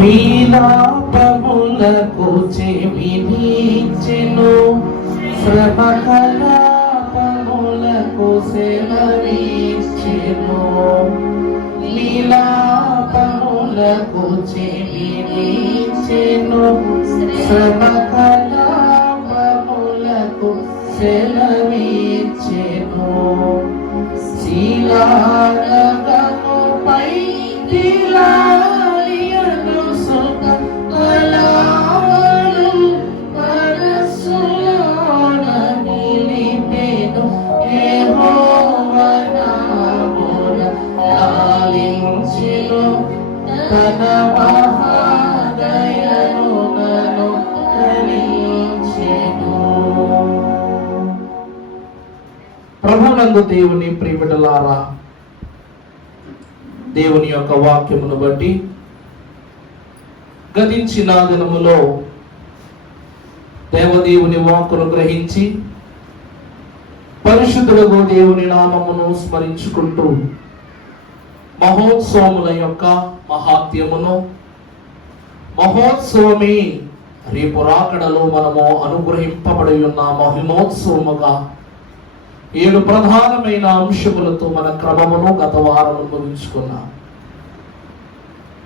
విలాపములకు చెవినిచ్చెను, శ్రమ కలాపములకు సెలవిచ్చెను. విలాపములకు చెవినిచ్చెను, శ్రమ కలాపములకు సెలవిచ్చెను. శిలానగముపై తిలాలియను సుఖ కళావళు పరశులోన నిలిపెను. యెహోవా నామమున లాలించెను, తన మహాదయను నన్ను కరుణించెను. ప్రభునందు దేవుని ప్రియబిడ్డలారా, దేవుని యొక్క వాక్యమును బట్టి గతించిన దినములో దేవదేవుని వాక్కును గ్రహించి పరిశుద్ధులకు దేవుని నామమును స్మరించుకుంటూ మహోత్సవముల యొక్క మహాత్యమును, మహోత్సవమే రేపు రాకడలో మనము అనుగ్రహింపబడి ఉన్న మహిమోత్సవముగా 7 ప్రధానమైన అంశములతో మన క్రమమును గత వారము ముగించుకున్నాం.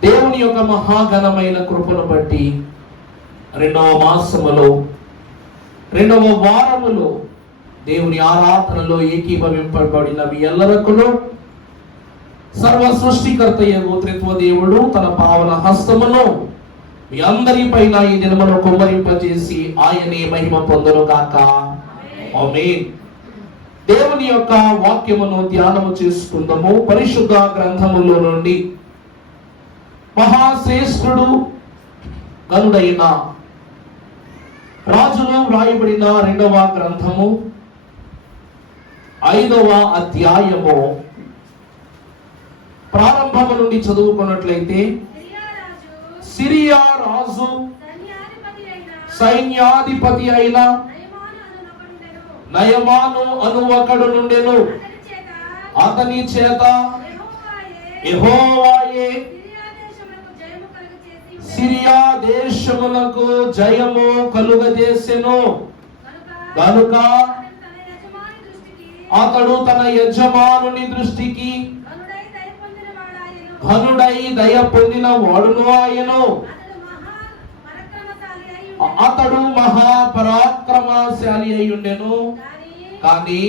దేవుని యొక్క మహాఘనమైన కృపను బట్టి 2వ మాసములో 2వ వారములో దేవుని ఆరాధనలో ఏకీభవింపబడిన మీ ఎల్లరకును సర్వ సృష్టికర్తయగు త్రిత్వ దేవుడు తన పావన హస్తమును మీ అందరి పైన ఈ దినమును కుమ్మరింపజేసి ఆయనే మహిమ పొందును గాక. ఆమేన్. దేవుని యొక్క వాక్యమును ధ్యానము చేసుకుందాము. పరిశుద్ధ గ్రంథములో నుండి మహాశ్రేష్ఠుడు గనుడైన రాజులో వ్రాయబడిన 2వ గ్రంథము 5వ అధ్యాయము ప్రారంభము నుండి చదువుకున్నట్లయితే, సిరియా రాజు సైన్యాధిపతి అయిన నయమాను అను ఒకడు నుండెను. అతని చేత యెహోవాయే సిరియా దేశములకు జయము కలుగజేసెను గనుక అతడు తన యజమానుని దృష్టికి ఘనుడై దయ పొందిన వాడును ఆయను. అతడు మహాపరాక్రమశాలి అయి ఉండెను, కానీ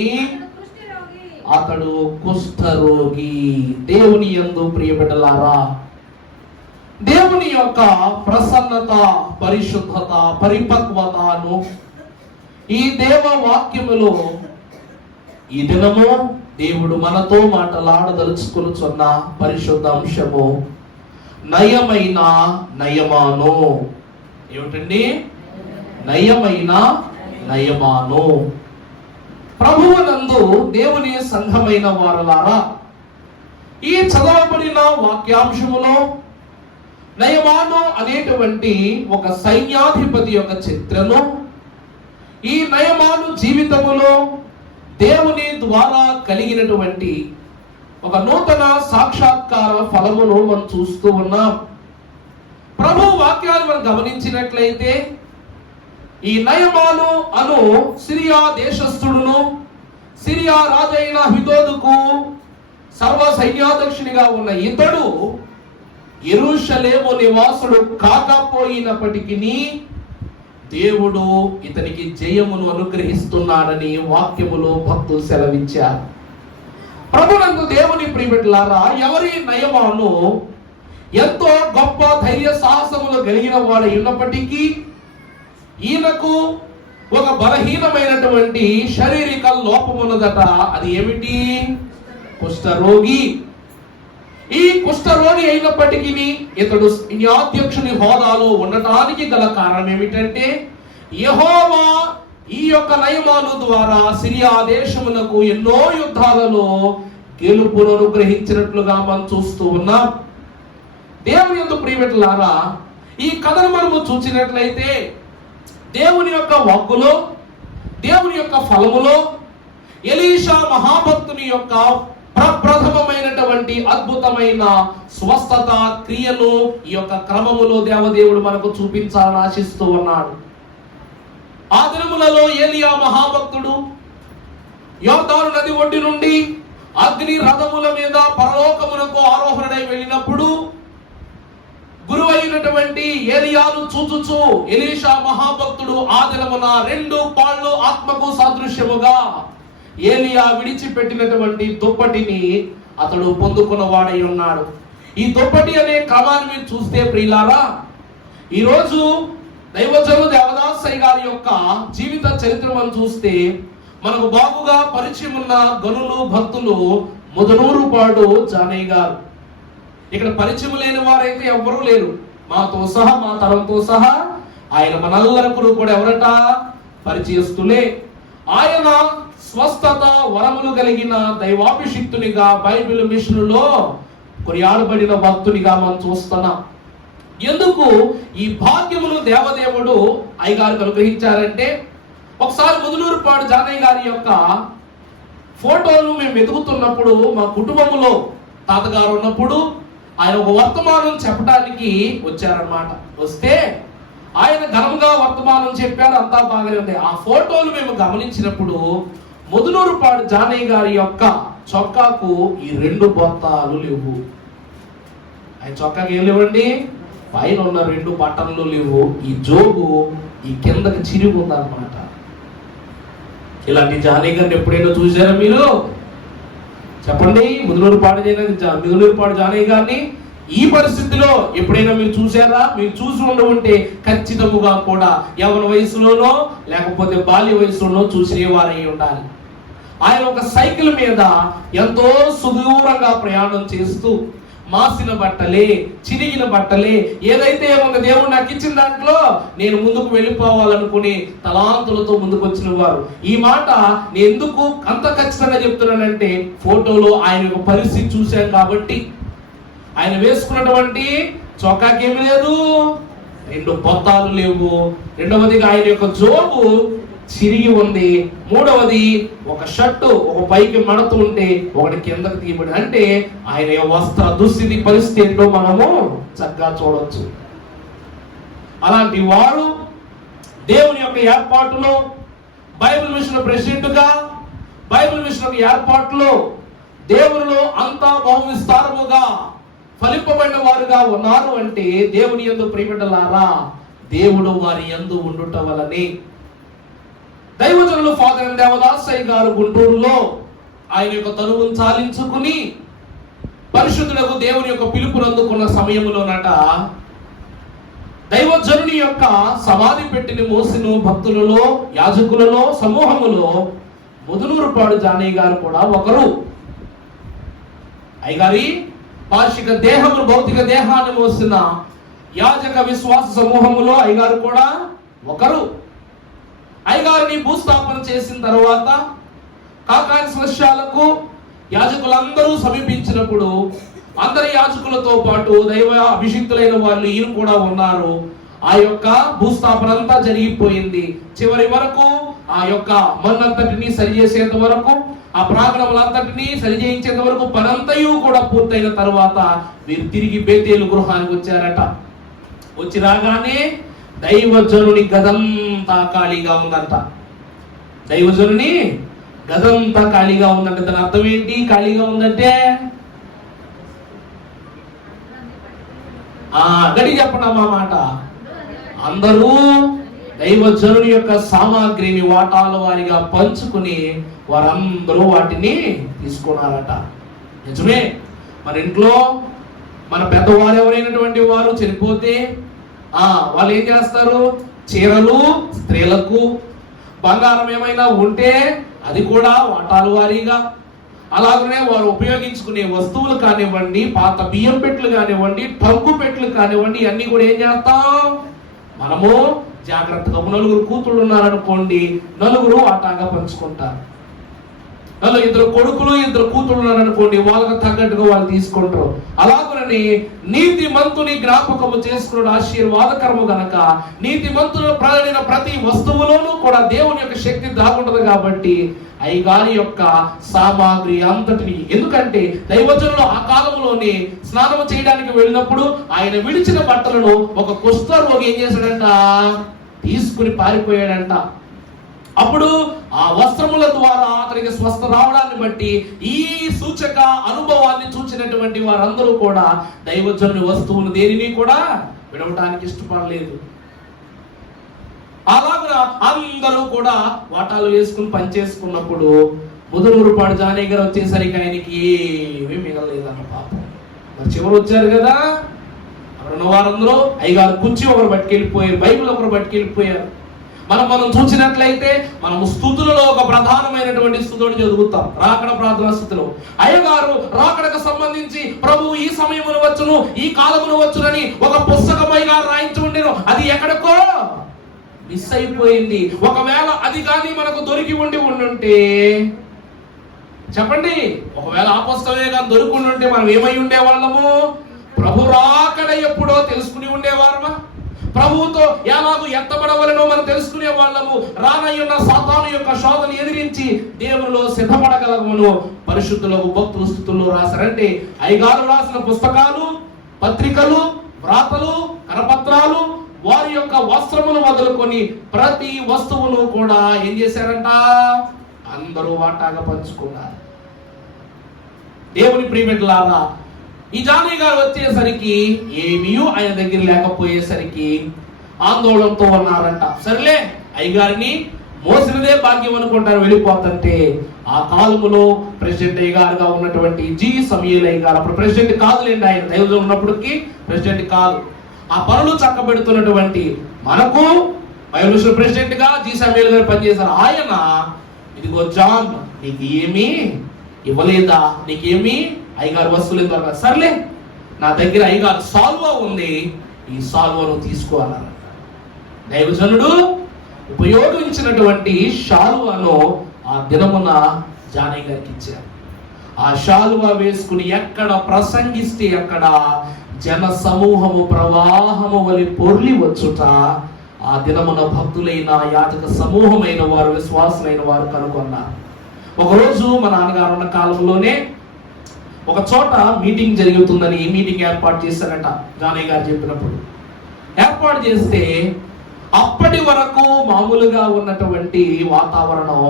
అతడు కుష్ఠరోగి. దేవుని యందు ప్రియబిడ్డలారా, దేవుని యొక్క ప్రసన్నత, పరిశుద్ధత, పరిపక్వతను ఈ దేవ వాక్యములో ఈ దినము దేవుడు మనతో మాట్లాడదలుచుకొనుచున్న పరిశుద్ధ అంశము నయమైన నయమాను. ఏమిటండి? నయమైన నయమాను. ప్రభువునందు దేవుని సంఘమైన వారలారా, ఈ చదవబడిన వాక్యాంశములో నయమాను అనేటువంటి ఒక సైన్యాధిపతి యొక్క చరిత్రను, ఈ నయమాను జీవితములో దేవుని ద్వారా కలిగినటువంటి ఒక నూతన సాక్షాత్కార ఫలమును మనం చూస్తూ ఉన్నాం. ప్రభు వాక్యాలు మనం గమనించినట్లయితే, ఈ నయమాను అను సిరియా దేశస్థుడును, సిరియా రాజైన హిదోదుకు సర్వ సైన్యాధ్యక్షునిగా ఉన్న ఇతడు యెరూషలేము నివాసుడు కాకపోయినప్పటికీ దేవుడు ఇతనికి జయమును అనుగ్రహిస్తున్నాడని వాక్యములో భక్తులు సెలవిచ్చారు. ప్రభునందు దేవుని ప్రియబిడ్డలారా, ఎవరి నయమాను ఎంతో గొప్ప ధైర్య సాహసములు కలిగిన వాడు ఉన్నప్పటికీ ఈయనకు ఒక బలహీనమైనటువంటి శారీరక లోపమున్నదట. అది ఏమిటి? కుష్ఠరోగి. ఈ కుష్ఠరోగి అయినప్పటికీ ఇతడు సైన్యాధ్యక్షుని హోదాలో ఉండటానికి గల కారణం ఏమిటంటే, యెహోవా ఈ యొక్క నయమాను ద్వారా సిరియా దేశములకు ఎన్నో యుద్ధాలలో గెలుపును అనుగ్రహించినట్లుగా మనం చూస్తూ ఉన్నాం. దేవుని యందు ప్రియబిడ్డలారా, ఈ కథను మనము చూసినట్లయితే దేవుని యొక్క వాక్కులో, దేవుని యొక్క ఫలములో ఎలీషా మహాభక్తుని యొక్క ప్రప్రథమమైన జరిగినటువంటి అద్భుతమైన స్వస్థత క్రియను ఈ యొక్క క్రమములో దేవదేవుడు మనకు చూపించాలని ఆశిస్తూ ఉన్నాడు. ఆ దినములలో ఏలియా మహాభక్తుడు యోర్దాను నది ఒడ్డు నుండి అగ్ని రథముల మీద పరలోకమునకు ఆరోహణై వెళ్ళినప్పుడు గురువైనటువంటి ఏలియాను చూచుచు ఎలీషా మహాభక్తుడు ఆ దినమున 2 పాళ్ళు ఆత్మకు సాదృశ్యముగా ఏలియా విడిచిపెట్టినటువంటి దుప్పటిని అతడు పొందుకున్న వాడై ఉన్నాడు. ఈ దుప్పటి అనే క్రమాన్ని మీరు చూస్తే ప్రియులారా, ఈరోజు దైవజనుడు దేవదాసయ్య గారి యొక్క జీవిత చరిత్ర మనం చూస్తే మనకు బాగుగా పరిచయం ఉన్న గనులు భక్తులు ముదనూరుపాడు జానయ్య గారు. ఇక్కడ పరిచయం లేని వారైతే ఎవ్వరూ లేరు. మాతో సహా, మా తరంతో సహా ఆయన మనందరికీ కూడా ఎవరట? పరిచయస్తులే. ఆయన స్వస్థత వరములు కలిగిన దైవాభిషిక్తునిగా బైబిల్ మిషన్లో కొనియాడబడిన భక్తునిగా మనం చూస్తున్నాం. ఎందుకు ఈ భాగ్యమును దేవదేవుడు అయ్యగారికి అనుగ్రహించారంటే, ఒకసారి ముదునూరుపాడు జానయ్య గారి యొక్క ఫోటోను మేము వెతుకుతున్నప్పుడు మా కుటుంబంలో తాతగారు ఉన్నప్పుడు ఆయన ఒక వర్తమానం చెప్పడానికి వచ్చారన్నమాట. వస్తే ఆయన ఘనంగా వర్తమానం చెప్పారు, అంతా బాగానే ఉంది. ఆ ఫోటోలు మేము గమనించినప్పుడు ముదునూరుపాడు జానయ్య గారి యొక్క చొక్కాకు ఈ 2 బొత్తాలు లేవు. ఆయన చొక్కాకి ఏం లేవండి, పైన ఉన్న 2 బటన్లు లేవు. ఈ జోబు ఈ కిందకి చిరిగి ఉందన్నమాట. ఇలాంటి జానయ్య గారిని ఎప్పుడైనా చూసారా మీరు? చెప్పండి. ముదునూరుపాడు జానయ్య గారిని ఈ పరిస్థితిలో ఎప్పుడైనా మీరు చూసారా? మీరు చూసి ఉండవుంటే ఖచ్చితంగా కూడా యవ్వన వయసులోనో లేకపోతే బాల్య వయసులోనో చూసేవారై ఉండాలి. ఆయన ఒక సైకిల్ మీద ఎంతో సుదూరంగా ప్రయాణం చేస్తూ మాసిన బట్టలే, చిరిగిన బట్టలే, ఏదైతే ఒక దేవుడు నాకు ఇచ్చిన దాంట్లో నేను ముందుకు వెళ్ళిపోవాలనుకుని తలాంతులతో ముందుకు వచ్చిన వారు. ఈ మాట నేను ఎందుకు అంత ఖచ్చితంగా చెప్తున్నానంటే, ఫోటోలో ఆయన యొక్క పరిస్థితి చూశాను కాబట్టి. ఆయన వేసుకున్నటువంటి చొక్కాకేమీ లేదు, 2 బొత్తాలు లేవు. రెండవదిగా ఆయన యొక్క జోబు చిరిగి ఉంది. మూడవది ఒక షర్టు ఒక పైకి మడత ఉంటే ఒకటి కిందకి తీయబడి, అంటే ఆయన వస్త్ర దుస్థితి పరిస్థితి ఏంటో మనము చక్కగా చూడవచ్చు. అలాంటి వాడు దేవుని యొక్క ఏర్పాటులో బైబిల్ మిషన్ ప్రెసిడెంట్ గా, బైబిల్ మిషన్ యొక్క ఏర్పాటులో దేవునిలో అంతా బహు విస్తారముగా ఫలింపబడిన వారుగా ఉన్నారు అంటే దేవుని యందు ప్రియబిడ్డలారా, దేవుడు వారి యందు ఉండుట వలనే. దైవజనులు ఫాదర్ దేవదాసయ్య గారు గుంటూరులో ఆయన యొక్క తనువును చాలించుకుని పరిశుద్ధులకు దేవుని యొక్క పిలుపునందుకున్న సమయంలోనట, దైవజనుని యొక్క సమాధి పెట్టిన మోసిన భక్తులలో, యాజకులలో, సమూహములో ముదునూరుపాడు జానయ్య గారు కూడా ఒకరు. అయ్యగారి పార్షిక దేహమును, భౌతిక దేహాన్ని మోసిన యాజక విశ్వాస సమూహములో అయ్యగారు కూడా ఒకరు. అయ్యగారిని భూస్థాపన చేసిన తర్వాత కాకాని శ్మశాలకు యాజకులందరూ సమీపించినప్పుడు అందరి యాజకులతో పాటు దైవ అభిషిక్తులైన వాళ్ళు ఈయన కూడా ఉన్నారు. ఆ యొక్క భూస్థాపన అంతా జరిగిపోయింది. చివరి వరకు ఆ యొక్క మన్నంతటిని సరిచేసేంత వరకు, ఆ ప్రాంగణములంతటిని సరిచేయించేంత వరకు పనంతయు కూడా పూర్తయిన తర్వాత వీరు తిరిగి బేతేలు గృహానికి వచ్చారట. వచ్చి రాగానే దైవజనుని గదంతా ఖాళీగా ఉందంట. దైవజనుని గదంతా ఖాళీగా ఉందంటే దాని అర్థం ఏంటి? ఖాళీగా ఉందంటే గడి చెప్పండి అమ్మా మాట. అందరూ దైవజనుని యొక్క సామాగ్రిని వాటాల వారిగా పంచుకుని వారందరూ వాటిని తీసుకున్నారట. నిజమే, మన ఇంట్లో మన పెద్దవారు ఎవరైనటువంటి వారు చనిపోతే వాళ్ళు ఏం చేస్తారు? చీరలు స్త్రీలకు, బంగారం ఏమైనా ఉంటే అది కూడా వాటాల వారీగా, అలాగనే వారు ఉపయోగించుకునే వస్తువులు కానివ్వండి, పాత బియ్యం పెట్లు కానివ్వండి, టంకు పెట్లు కానివ్వండి, అన్ని కూడా ఏం చేస్తాం? మనము జాగ్రత్తగా 9 కూతుళ్ళు ఉన్నారనుకోండి, 9 వాటాగా పంచుకుంటారు. అలా ఇద్దరు కొడుకులు ఇద్దరు కూతురు అనుకోండి, వాళ్ళకి తగ్గట్టుగా వాళ్ళు తీసుకుంటారు. అలాగని నీతి మంతుని జ్ఞాపకము చేసుకున్న ఆశీర్వాదకరము గనక నీతి మంతులు ప్రకటిన ప్రతి వస్తువులోనూ కూడా దేవుని యొక్క శక్తి దాగుంటది. కాబట్టి అయ్యగారి యొక్క సామాగ్రి అంతటిని, ఎందుకంటే దైవజనులు ఆ కాలంలోనే స్నానం చేయడానికి వెళ్ళినప్పుడు ఆయన విడిచిన బట్టలను ఒక కుష్ఠరోగి ఏం చేశాడంట, తీసుకుని పారిపోయాడంట. అప్పుడు ఆ వస్త్రముల ద్వారా అతనికి స్వస్థ రావడాన్ని బట్టి ఈ సూచక అనుభవాన్ని చూచినటువంటి వారందరూ కూడా దైవజనుని వస్తువులు దేనిని కూడా విడవడానికి ఇష్టపడలేదు. అలాగా అందరూ కూడా వాటాలు వేసుకుని పనిచేసుకున్నప్పుడు ముదురుపాడు జానయ్య గారు వచ్చేసరికి ఆయనకి ఏమీ మిగలలేదన్న పాపం. మరి చివరు వచ్చారు కదా, అక్కడ ఉన్న వారందరూ అయ్యగారు కుర్చీ ఒకరు పట్టుకెళ్ళిపోయారు, బైబిల్ ఒకరు పట్టుకెళ్ళిపోయారు. మనం చూసినట్లయితే మనము స్థుతులలో ఒక ప్రధానమైనటువంటి స్థుతుడు చదువుతాం, రాకడ ప్రార్థనా స్థుతిలో. అయ్యగారు రాకడకు సంబంధించి ప్రభు ఈ సమయమును వచ్చును, ఈ కాలమును వచ్చునని ఒక పుస్తకం అయ్యగారు రాయించి ఉండేను. అది ఎక్కడికో మిస్ అయిపోయింది. ఒకవేళ అది కానీ మనకు దొరికి ఉంటే చెప్పండి, ఒకవేళ ఆ పుస్తకమే కానీ దొరికి ఉంటే మనం ఏమై ఉండేవాళ్ళము? ప్రభు రాకడ ఎప్పుడో తెలుసుకుని ఉండేవారమా? ప్రభువుతో ఎలాగూ ఎత్తబడవలనో మనం తెలుసుకునే వాళ్ళము. రానయ్యున్న సాతాను యొక్క శోధన ఎదిరించి దేవునిలో సిద్ధపడగలగమను పరిశుద్ధులకు భక్తులు స్థుతుల్లో రాశారంటే అయ్యగారు రాసిన పుస్తకాలు, పత్రికలు, వ్రాతలు, కరపత్రాలు, వారి యొక్క వస్త్రములు మొదలుకొని ప్రతి వస్తువును కూడా ఏం చేశారంట, అందరూ వాటాగా పంచుకున్నారు. దేవుని ప్రియమిత్రులారా, ఈ జానయ్య గారు వచ్చేసరికి ఏమీ ఆయన దగ్గర లేకపోయేసరికి ఆందోళనతో ఉన్నారంట. సర్లే అయ్యగారిని మోసినదే భాగ్యం అనుకుంటారు వెళ్ళిపోతుంటే, ఆ కాలములో ప్రెసిడెంట్ అయ్యగారుగా ఉన్నటువంటి జి సమీల్ అయ్యగారు, అప్పుడు ప్రెసిడెంట్ కాదులేండి, ఆయన దైవజనులు ఉన్నప్పటికీ ప్రెసిడెంట్ కాదు, ఆ పనులు చక్కబెడుతున్నటువంటి మనకు బైబిల్ ప్రెసిడెంట్ గా జి సమీల్ గారు పనిచేశారు. ఆయన ఇదిగో జాన్, నీకు ఏమీ ఇవ్వలేదా, నీకేమీ అయ్యగారు వస్తువులు దొరక, సర్లే నా దగ్గర అయ్యగారు సాల్వా ఉంది, ఈ సాల్వాను తీసుకోవాలన్నారు. దైవజనుడు ఉపయోగించినటువంటి శాలువాను ఆ దినమున జానయ్య గారికి ఇచ్చారు. ఆ శాలువా వేసుకుని ఎక్కడ ప్రసంగిస్తే అక్కడ జన సమూహము ప్రవాహము వలె పొర్లి వచ్చుట ఆ దినమున భక్తులైన యాజక సమూహమైన వారు, విశ్వాసులైన వారు కనుగొన్నారు. ఒకరోజు మా నాన్నగారు ఉన్న కాలంలోనే ఒక చోట మీటింగ్ జరుగుతుందని మీటింగ్ ఏర్పాటు చేశారట. జానయ్య గారు చెప్పినప్పుడు ఏర్పాటు చేస్తే అప్పటి వరకు మామూలుగా ఉన్నటువంటి వాతావరణం,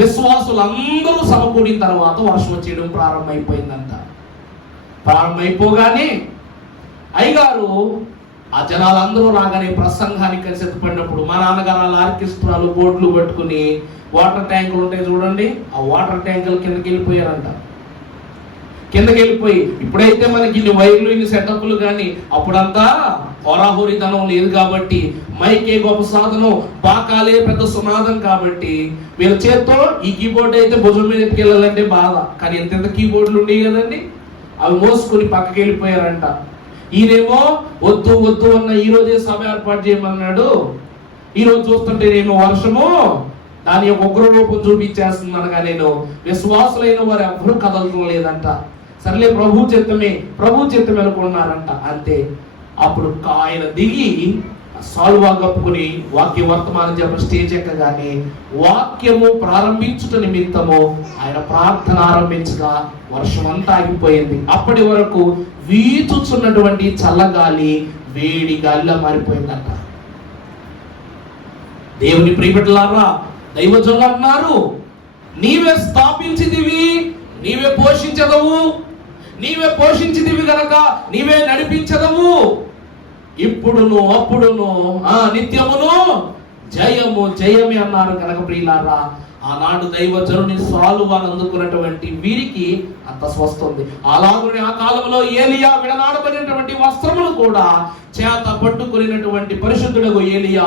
విశ్వాసులందరూ సమకూడిన తర్వాత వర్షం వచ్చేయడం ప్రారంభమైపోయిందంట. ప్రారంభమైపోగానే అయ్యగారు ఆ జనాలందరూ రాగానే ప్రసంగానికి సిద్ధపడినప్పుడు మా నాన్నగారు ఆర్కెస్ట్రాలు బోర్డులు పెట్టుకుని వాటర్ ట్యాంకులు ఉంటాయి చూడండి, ఆ వాటర్ ట్యాంకులు కిందకి వెళ్ళిపోయారంట. కిందకి వెళ్ళిపోయి, ఇప్పుడైతే మనకి ఇన్ని వైర్లు, ఇన్ని సెటప్లు, కానీ అప్పుడంతా హోరాహోరీతనం లేదు కాబట్టి మైకే గొప్ప సాధనం, బాకాలే పెద్ద సునాదం కాబట్టి వీళ్ళ చేత్తో ఈ కీబోర్డ్ అయితే భుజం మీద ఎత్తుకెళ్ళాలంటే బాధ, కానీ ఎంత కీబోర్డులు ఉండేవి కదండి, అవి మోసుకుని పక్కకి వెళ్ళిపోయారంట. ఈయనేమో వద్దు వద్దు అన్న, ఈ రోజే సభ ఏర్పాటు చేయమన్నాడు, ఈ రోజు చూస్తుంటే నేను వర్షము దాని యొక్క ఉగ్ర రూపం చూపించేస్తుంది అనగా నేను విశ్వాసులైన వారు ఎవరు కదలటం లేదంట. సర్లే ప్రభు చిత్తమే అనుకున్నారంట. అంతే అప్పుడు ఆయన దిగి సాల్వా కప్పుకుని వాక్య వర్తమానం చెప్పిన స్టేజ్ ఎక్కగానే వాక్యము ప్రారంభించుట నిమిత్తము ఆయన ప్రార్థన ఆరంభించగా వర్షం అంతా ఆగిపోయింది. అప్పటి వరకు వీచుచున్నటువంటి చల్లగాలి వేడి గాలిలా మారిపోయిందంట. దేవుని ప్రియబిడ్డలారా, దైవజనులు అన్నారు, నీవే స్థాపించిదివి, నీవే పోషించిదివి గనక నీవే నడిపించదవు, ఇప్పుడును అప్పుడును నిత్యమును జయమే అన్నారు కనుక ప్రియులారా, ఆనాడు దైవజనుని సాలువాను అందుకున్నటువంటి వీరికి అంత స్వస్థ ఉంది. అలాగే ఆ కాలంలో ఏలియా విడనాడబడినటువంటి వస్త్రములు కూడా చేత పట్టుకునేటువంటి పరిశుద్ధుడగు ఏలియా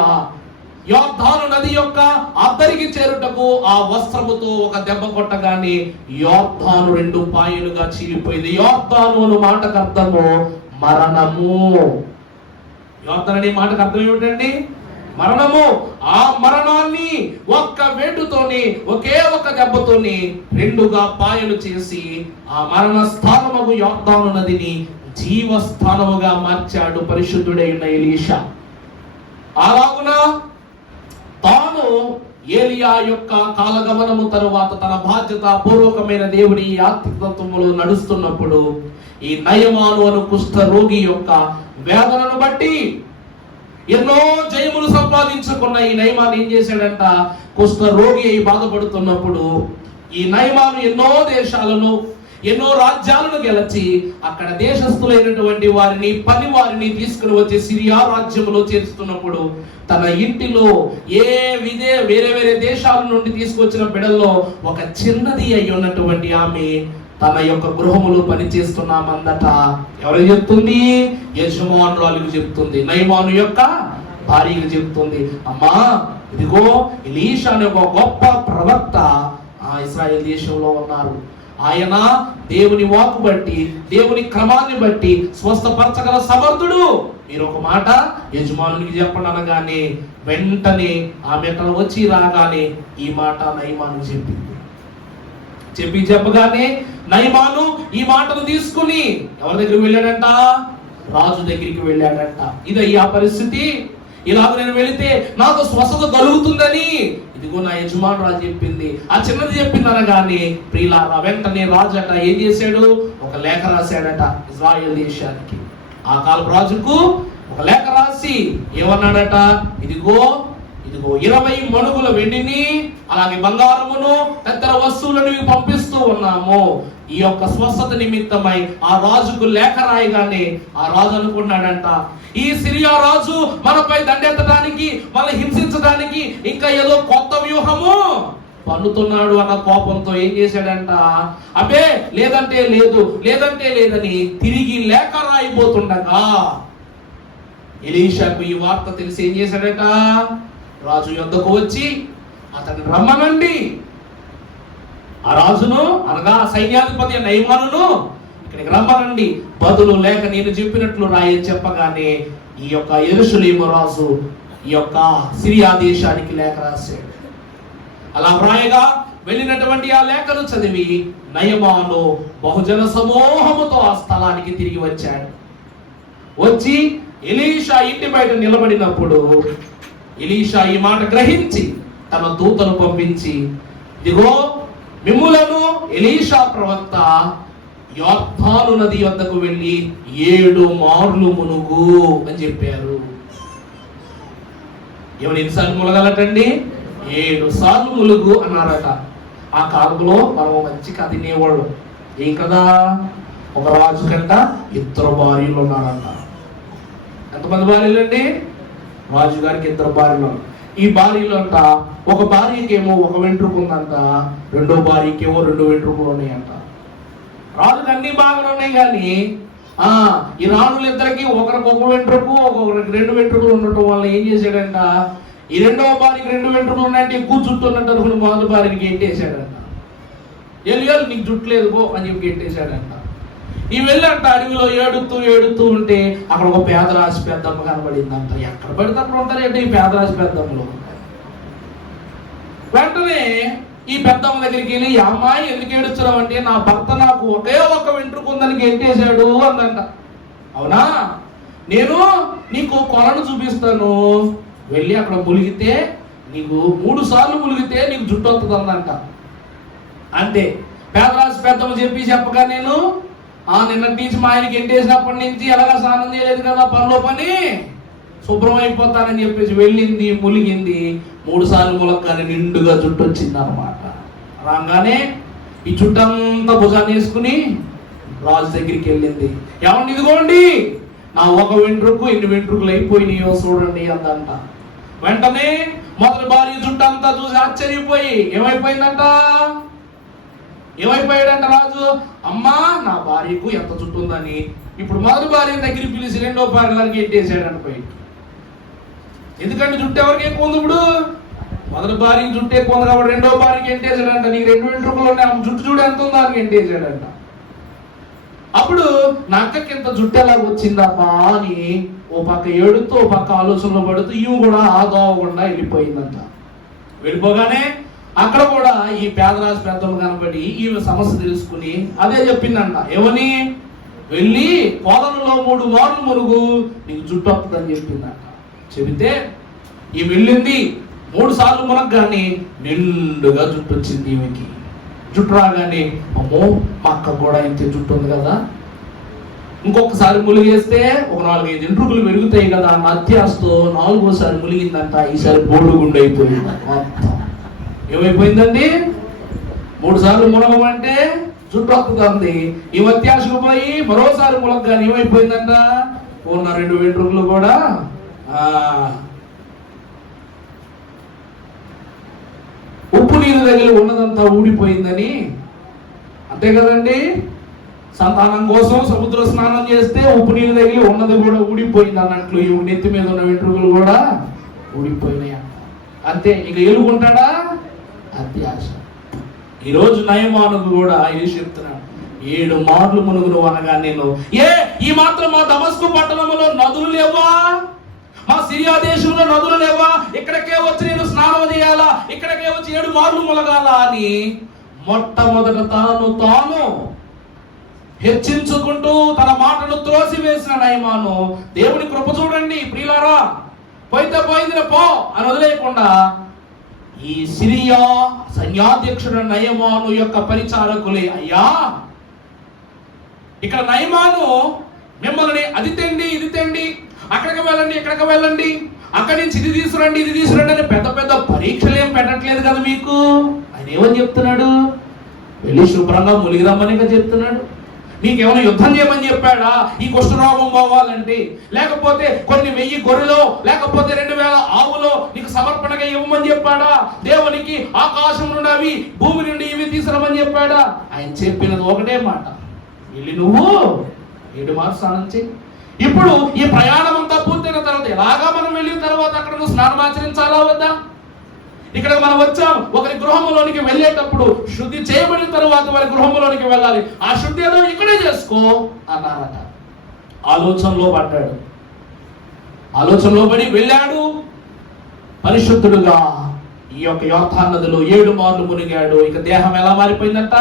యోర్దాను నది యొక్క అద్దరికి చేరుటకు ఆ వస్త్రముతో ఒక దెబ్బ కొట్టగానే యోర్దాను 2 పాయలుగా చీలిపోయింది. యోర్దాను అనే మాటకు అర్థము మరణము. యోర్దాను అనే మాటకు అర్థం ఏమిటండి? మరణము. ఆ మరణాన్ని ఒక్క వేటుతోని, ఒకే ఒక దెబ్బతోని రెండుగా పాయలు చేసి ఆ మరణ స్థానము యొర్దాను నదిని జీవస్థానముగా మార్చాడు పరిశుద్ధుడైన ఎలీషా. అలాగున తాను ఏలియా యొక్క కాలగమనము తరువాత తన బాధ్యత పూర్వకమైన దేవుని ఆత్మతత్వములో నడుస్తున్నప్పుడు ఈ నయమాను అను కుష్ఠ రోగి యొక్క వేదనను బట్టి ఎన్నో జయములు సంపాదించుకున్న ఈ నయమాను ఏం చేశాడంట, కుష్ఠ రోగి అయి బాధపడుతున్నప్పుడు ఈ నయమాను ఎన్నో దేశాలను, ఎన్నో రాజ్యాలను గెలిచి అక్కడ దేశస్థులైనటువంటి వారిని, పని వారిని తీసుకుని వచ్చి సిరియా రాజ్యంలో చేర్చుతున్నప్పుడు తన ఇంటిలో వేరే వేరే దేశాల నుండి తీసుకొచ్చిన బిడల్లో ఒక చిన్నది అయి ఉన్నటువంటి ఆమె తన యొక్క గృహములో పనిచేస్తున్నామందట. ఎవరికి చెప్తుంది? యజమానురాలికి చెప్తుంది, నయమాను యొక్క భార్యకి చెప్తుంది. అమ్మా, ఇదిగో ఎలీషా అనే ఒక గొప్ప ప్రవక్త ఇశ్రాయేల్ దేశంలో ఉన్నారు. ఆయన దేవుని వాక్కు బట్టి, దేవుని క్రమాన్ని బట్టి స్వస్థపరచగల సమర్థుడు. మీరు ఒక మాట యజమానునికి చెప్పండి అనగానే వెంటనే ఆమె అక్కడ వచ్చి రాగానే ఈ మాట నయమాను చెప్పగానే నయమాను ఈ మాటను తీసుకుని ఎవరి దగ్గరికి వెళ్ళాడంట? రాజు దగ్గరికి వెళ్ళాడంట. ఇదయ్యా పరిస్థితి, ఇలాగ నేను వెళితే నాకు స్వస్థత కలుగుతుందని ఇదిగో నా యజమాను రాజు చెప్పింది, ఆ చిన్నది చెప్పింది అనగానే ప్రియులారా వెంటనే రాజు అట ఏం చేశాడు? ఒక లేఖ రాశాడట ఇజ్రాయేల్ దేశానికి. ఆ కాలపు రాజుకు ఒక లేఖ రాసి ఏమన్నాడట? ఇదిగో 20 మణుగుల వెండిని అలాగే బంగారమును ఇతర వస్తువులను పంపిస్తూ ఉన్నాము ఈ యొక్క స్వస్థత నిమిత్తమై. ఆ రాజుకు లేఖ రాయగానే ఆ రాజు అనుకున్నాడంట, ఈ సిరియా రాజు మనపై దండెత్తడానికి, మన హింసించడానికి ఇంకా ఏదో కొత్త వ్యూహము పన్నుతున్నాడు అన్న కోపంతో ఏం చేశాడంట? అబ్బే లేదంటే లేదు, లేదంటే లేదని తిరిగి లేఖ రాయిపోతుండగా ఎలీషాకు ఈ వార్త తెలిసి ఏం చేశాడట? రాజు యొద్దకు వచ్చి అతన్ని రమ్మనండి, ఆ రాజును అనగా సైన్యాధిపతి నయమానును ఇక్కడికి రమ్మనండి, బదులు లేక నేను చెప్పినట్లు రాయని చెప్పగానే ఈ యొక్క యెరూషలేము రాజు ఈ యొక్క సిరియా దేశానికి లేఖ రాశాడు. అలా వ్రాయగా వెళ్ళినటువంటి ఆ లేఖను చదివి నయమాను బహుజన సమూహముతో ఆ స్థలానికి తిరిగి వచ్చాడు. వచ్చి ఎలీషా ఇంటి బయట నిలబడినప్పుడు ఎలీషా ఈ మాట గ్రహించి తన దూతను పంపించి, ఇదిగో మిమ్ములను ఎలీషా ప్రవక్త యొర్దాను నది వద్దకు వెళ్ళి 7 మార్లు మునుగు అని చెప్పారు. ఎవరు ఎన్నిసార్లు ములగాలటండి? 7 సార్లు ములుగు అన్నారట. ఆ కాలంలో మనం మంచి కథ వినేవాళ్ళు. ఏం కదా? ఒక రాజు కంట 2 భార్యలు ఉన్నారంట. ఎంతమంది భార్యలు అండి? రాజు గారికి 2 భార్యలు. ఈ భార్యలు అంట, ఒక భార్యకేమో 1 వెంట్రుక ఉందంట, రెండో భార్యకేమో 2 వెంట్రుకలు ఉన్నాయంట. రాజుకి అన్ని బాగానే ఉన్నాయి కానీ ఈ రాణులిద్దరికి ఒకరికి 1 వెంట్రుకు, ఒకరికి 2 వెంట్రుకలు ఉండటం వల్ల ఏం చేశాడంట? ఈ రెండవ భార్యకి 2 వెంట్రుకలు ఉన్నాయంటే ఎక్కువ జుట్టు ఉన్నట్టు అనుకుని మొదటి భార్యకి గెంటేశాడంట. ఎలియాలు నీకు జుట్టు లేదు పో అని చెప్పి గెంటేశాడంట. ఈ వెళ్ళంట అడవిలో ఏడుతూ ఉంటే అక్కడ ఒక పేదరాశి పెద్దమ్మ కనబడిందంట. ఎక్కడ పడితే అక్కడ ఉంటారంటే ఈ పేదరాశి పెద్దమ్మలు. వెంటనే ఈ పెద్దమ్మ దగ్గరికి వెళ్ళి, ఈ అమ్మాయి ఎందుకు ఏడుస్తున్నావు అంటే, నా భర్త నాకు ఒకే 1 వెంట్రుక ఉందని గెంటేశాడు అందంట. అవునా, నేను నీకు కొలను చూపిస్తాను, వెళ్ళి అక్కడ ములిగితే నీకు 3 సార్లు ములిగితే నీకు జుట్టు వస్తుంది అందంట. అంతే. పేదరాశి పెద్దమ్మ చెప్పగా నేను నిన్నటి నుంచి మా ఆయనకి ఎంటేసినప్పటి నుంచి ఎలాగా స్నానం చేయలేదు కదా, పనిలో పని శుభ్రం అయిపోతానని చెప్పేసి వెళ్ళింది, ములిగింది. 3 సార్లు ములగ్గానే నిండుగా జుట్టు వచ్చింది అనమాట. రాగానే ఈ జుట్టంతా భుజాన్ని వేసుకుని రాజు దగ్గరికి వెళ్ళింది. ఏమండి ఇదిగోండి నా 1 వెంట్రుకు 2 వెంట్రుకలు అయిపోయినాయో చూడండి అందంట. వెంటనే మొదటి భార్య జుట్టంతా చూసి ఆశ్చర్యపోయి ఏమైపోయాడంట రాజు, అమ్మా నా భార్యకు ఎంత జుట్టు ఉందని ఇప్పుడు మొదటి భార్య దగ్గరికి పిలిచి 2వ భార్య గారికి ఎట్టేసాడు అనిపోయి. ఎందుకంటే జుట్టు ఎవరికి ఎక్కువ ఉంది? ఇప్పుడు మొదటి భార్యకి జుట్టు ఎక్కువ ఉంది కాబట్టి 2వ భార్యకి ఎంటేసాడంట. నీకు 2 వెంట్రుకలు ఉన్నాయి, జుట్టు చూడు ఎంత ఉందో అని ఎంటేసాడంట. అప్పుడు నా అక్కకి ఇంత జుట్టు ఎలాగ వచ్చిందమ్మా అని ఓ పక్క ఏడుతూ ఓ పక్క ఆలోచనలో పడుతూ ఇవి కూడా ఆదోవకుండా వెళ్ళిపోయిందంట. వెళ్ళిపోగానే అక్కడ కూడా ఈ పేదరాజు పెద్దలు కనబడి ఈమె సమస్య తెలుసుకుని అదే చెప్పిందంట. ఏమని? వెళ్ళి పొలంలో 3 మార్లు మురుగు, నీకు జుట్టు వస్తుందని చెప్పిందంట. చెబితే ఈ వెళ్ళింది 3 సార్లు మునగ్గానే నిండుగా జుట్టు వచ్చింది. ఈమెకి జుట్టు రాగానే అమ్మో మా అక్క కూడా ఇంత జుట్టు ఉంది కదా, ఇంకొకసారి ములిగేస్తే ఒక 4-5 ఎంట్రుకలు పెరుగుతాయి కదా అన్న అత్యాసతో 4వసారి ములిగిందంట. ఈసారి బోడుగుండు అయిపోయింది. ఏమైపోయిందండి? 3 సార్లు మునగమంటే జుట్టు వస్తుంది. ఈ అత్యాసకు పోయి మరోసారి ములగ్గానే ఏమైపోయిందంట? ఉన్న 2 వెంట్రుకలు కూడా ఉప్పు నీరు తగిలి ఉన్నదంతా ఊడిపోయిందని. అంతే కదండి, సంతానం కోసం సముద్ర స్నానం చేస్తే ఉప్పు నీరు తగిలి ఉన్నది కూడా ఊడిపోయింది అన్నట్లు ఈ నెత్తి మీద ఉన్న వెంట్రుకలు కూడా ఊడిపోయినాయి అంట. అంతే, ఇక ఎలుగుంటాడా? అత్యాశ. ఈరోజు నయమానుకు కూడా ఇది చెప్తున్నాడు, 7 మార్లు మునుగును అనగా నేను ఈ మాత్రం మా దమస్కు పట్టణంలో నదులు లేవా? మా సిరియా దేశంలో నదులు లేవా? ఇక్కడికే వచ్చి నేను స్నానం చేయాలా? ఇక్కడికే వచ్చి 7 మార్లు మునగాల అని మొట్టమొదట తాను హెచ్చించుకుంటూ తన మాటను త్రోసివేసిన నయమాను దేవుని కృప చూడండి ప్రియులారా. పోయితే పోయింది పో అని వదిలేయకుండా ఈ సిరియా సైన్యాధ్యక్షుడు నయమాను యొక్క పరిచారకులే, అయ్యా ఇక్కడ నయమాను మిమ్మల్ని అది తెండి ఇది తెండి, అక్కడికి వెళ్ళండి ఇక్కడికి వెళ్ళండి, అక్కడి నుంచి ఇది తీసుకురండి ఇది తీసుకురండి అని పెద్ద పెద్ద పరీక్షలు ఏం పెట్టట్లేదు కదా మీకు. ఆయన ఏమని చెప్తున్నాడు? వెళ్ళి శుభ్రంగా ములిగిరమ్మనిగా చెప్తున్నాడు. నీకేమైనా యుద్ధం చేయమని చెప్పాడా ఈ కుష్ఠరోగం పోవాలంటే? లేకపోతే కొన్ని 1000 గొర్రెలో లేకపోతే 2000 ఆవులో నీకు సమర్పణగా ఇవ్వమని చెప్పాడా? దేవునికి ఆకాశం నుండి అవి భూమి నుండి ఇవి తీసుకురమని చెప్పాడా? ఆయన చెప్పినది ఒకటే మాట, వెళ్ళి నువ్వు 7 మార్లు స్నానం చేయి. ఇప్పుడు ఈ ప్రయాణం అంతా పూర్తయిన తర్వాత ఎలాగా మనం వెళ్ళిన తర్వాత అక్కడ నువ్వు స్నానం ఆచరించాలా వద్దా? ఇక్కడ మనం వచ్చాం, ఒకరి గృహంలోనికి వెళ్ళేటప్పుడు శుద్ధి చేయబడిన తర్వాత వారి గృహంలోనికి వెళ్ళాలి. ఆ శుద్ధి ఏదో ఇక్కడే చేసుకో అన్నారట. ఆలోచనలో పడ్డాడు. ఆలోచనలో పడి వెళ్ళాడు. పరిశుద్ధుడుగా ఈ యొక్క యోర్దాను నదిలో 7 మార్లు మునిగాడు. ఇక దేహం ఎలా మారిపోయిందంట?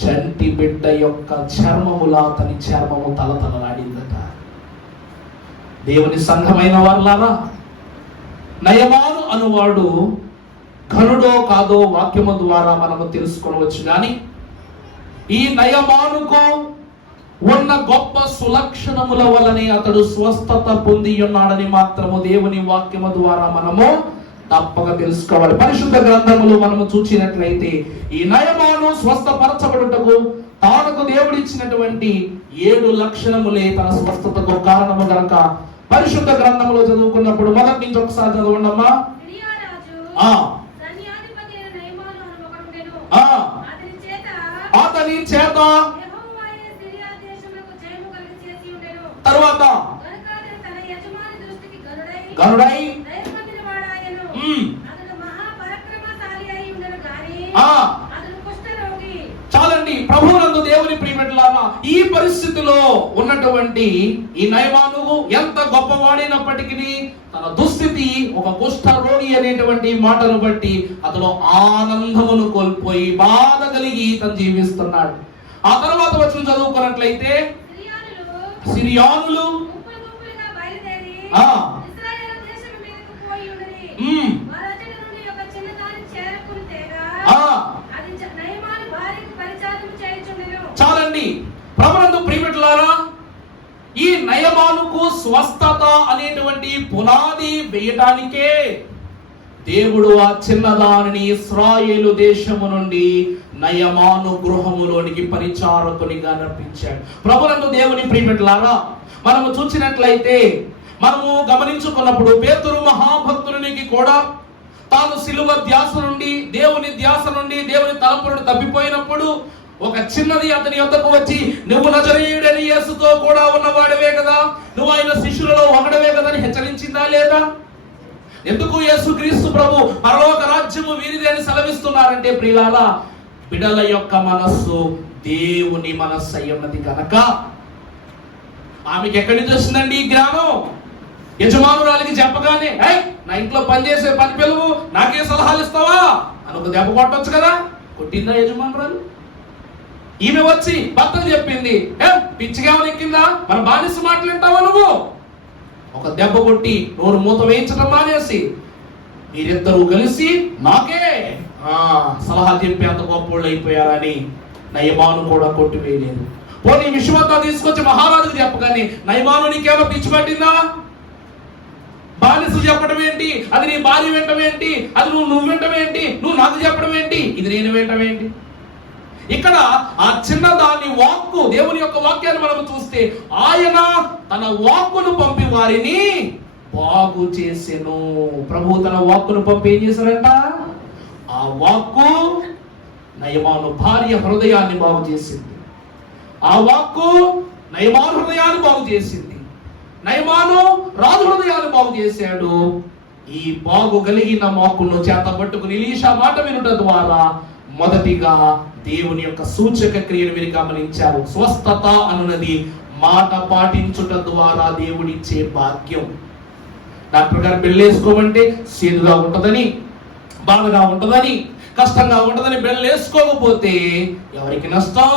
చంటి బిడ్డ యొక్క చర్మములా అతని చర్మము తలతలలాడిందట. దేవుని సంఘమైన వారులారా, నయమాను అనువాడు ఘనుడో కాదో వాక్యము ద్వారా మనము తెలుసుకోవచ్చు. కానీ ఈ నయమానుకు ఉన్న గొప్ప సులక్షణముల వలనే అతడు స్వస్థత పొంది ఉన్నాడని మాత్రము దేవుని వాక్యము ద్వారా మనము తప్పక తెలుసుకోవాలి. పరిశుద్ధ గ్రంథములు మనము చూసినట్లయితే ఈ నయమాను స్వస్థపరచబడుటకు తానకు దేవుడిచ్చినటువంటి 7 లక్షణములే తన స్వస్థతకు కారణము గనక పరిశుద్ధ గ్రంథములో చదువుకున్నప్పుడు మొదటి నుంచి ఒకసారి చదవండమ్మా. అతని చేత తర్వాత గరుడై చాలండి. ప్రభువునందు దేవుని ప్రియమిత్రులారా, ఈ పరిస్థితిలో ఉన్నటువంటి ఈ నయమానువు ఎంత గొప్పవాడైనప్పటికీ తన దుస్థితి ఒక కుష్ఠ రోగి అనేటువంటి మాటను బట్టి అతను ఆనందమును కోల్పోయి బాధ కలిగి తను జీవిస్తున్నాడు. ఆ తర్వాత వచ్చిన చదువుకున్నట్లయితే సిరియానులు చాలండి. ప్రభునందు ప్రియమిత్రులారా, ఈ నయమానుకు స్వస్థత అనేటువంటి పునాది వేయటానికే దేవుడు ఆ చిన్నదానిని ఇశ్రాయేలు దేశము నుండి నయమాను గృహములోనికి పరిచారకునిగా నడిపించాడు. ప్రభునందు దేవుని ప్రియమిత్రులారా, మనము చూసినట్లయితే మనము గమనించుకున్నప్పుడు పేతురు మహాభక్తునికి కూడా తాను సిలువ ధ్యాస నుండి దేవుని ధ్యాస నుండి దేవుని తలంపులను తప్పిపోయినప్పుడు ఒక చిన్నది అతని యొద్దకు వచ్చి, నువ్వు నజరేయుడైన యేసుతో కూడా ఉన్నవాడివే కదా, నువ్వు ఆయన శిష్యులలో ఒకడవే కదా అని హెచ్చరించిందా లేదా? ఎందుకు యేసుక్రీస్తు ప్రభు పరలోక రాజ్యము వీరిదే అని సెలవిస్తున్నారంటే ప్రియులారా, బిడల యొక్క మనస్సు దేవుని మనస్సు అయి ఉన్నది కనుక ఆమెకి ఎక్కడి నుంచి వస్తుందండి ఈ జ్ఞానం? యజమానురాలికి చెప్పగానే నా ఇంట్లో పనిచేసే పని పిలువు, నాకే సలహాలు ఇస్తావా అని ఒక దెబ్బ కొట్టవచ్చు కదా. కొట్టిందా యజమానురాలు? ఈమె వచ్చి భర్తకు చెప్పింది, పిచ్చిగా ఎక్కిందా, మన బానిస మాటలు వింటావా నువ్వు? ఒక దెబ్బ కొట్టి నోరు మూత వేయించడం మానేసి మీరిద్దరూ కలిసి నాకే సలహా చెప్పి అంత గొప్పోళ్ళు అయిపోయారని నయమాను కూడా కొట్టివేయలేదు. పోనీ విషయమంతా తీసుకొచ్చి మహారాజుకు చెప్పగానే నయమాను నీకేమో పిచ్చి పట్టిందా? బానిసలు చెప్పడం ఏంటి, అది నీ భార్య వింటం ఏంటి, అది నువ్వు వింటం ఏంటి, నువ్వు నాకు చెప్పడం ఏంటి, ఇది నేను వింటం ఏంటి? ఇక్కడ ఆ చిన్నదాని వాక్కు, దేవుని యొక్క వాక్యాన్ని మనం చూస్తే ఆయన తన వాక్కును పంపి వారిని బాగు చేసెను. ప్రభు తన వాక్కును పంపి ఏం చేశారంట? ఆ వాక్కు నయమాను భార్య హృదయాన్ని బాగు చేసింది. ఆ వాక్కు నయమాను హృదయాన్ని బాగు చేసింది. నయమాను రాజు హృదయాన్ని బాగు చేశాడు. ఈ బాగు కలిగిన వాక్కును చేత పట్టుకుని ఎలీషా మాట వినుట ద్వారా మొదటిగా దేవుని యొక్క సూచక క్రియను మీరు గమనించారు. స్వస్థత అనున్నది మాట పాటించుట ద్వారా దేవుడిచ్చే భాగ్యం. డాక్టర్ గారు పెళ్ళేసుకోమంటే సేదుగా ఉంటదని, బాధగా ఉంటదని, కష్టంగా ఉంటదని పెళ్ళేసుకోకపోతే ఎవరికి నష్టం?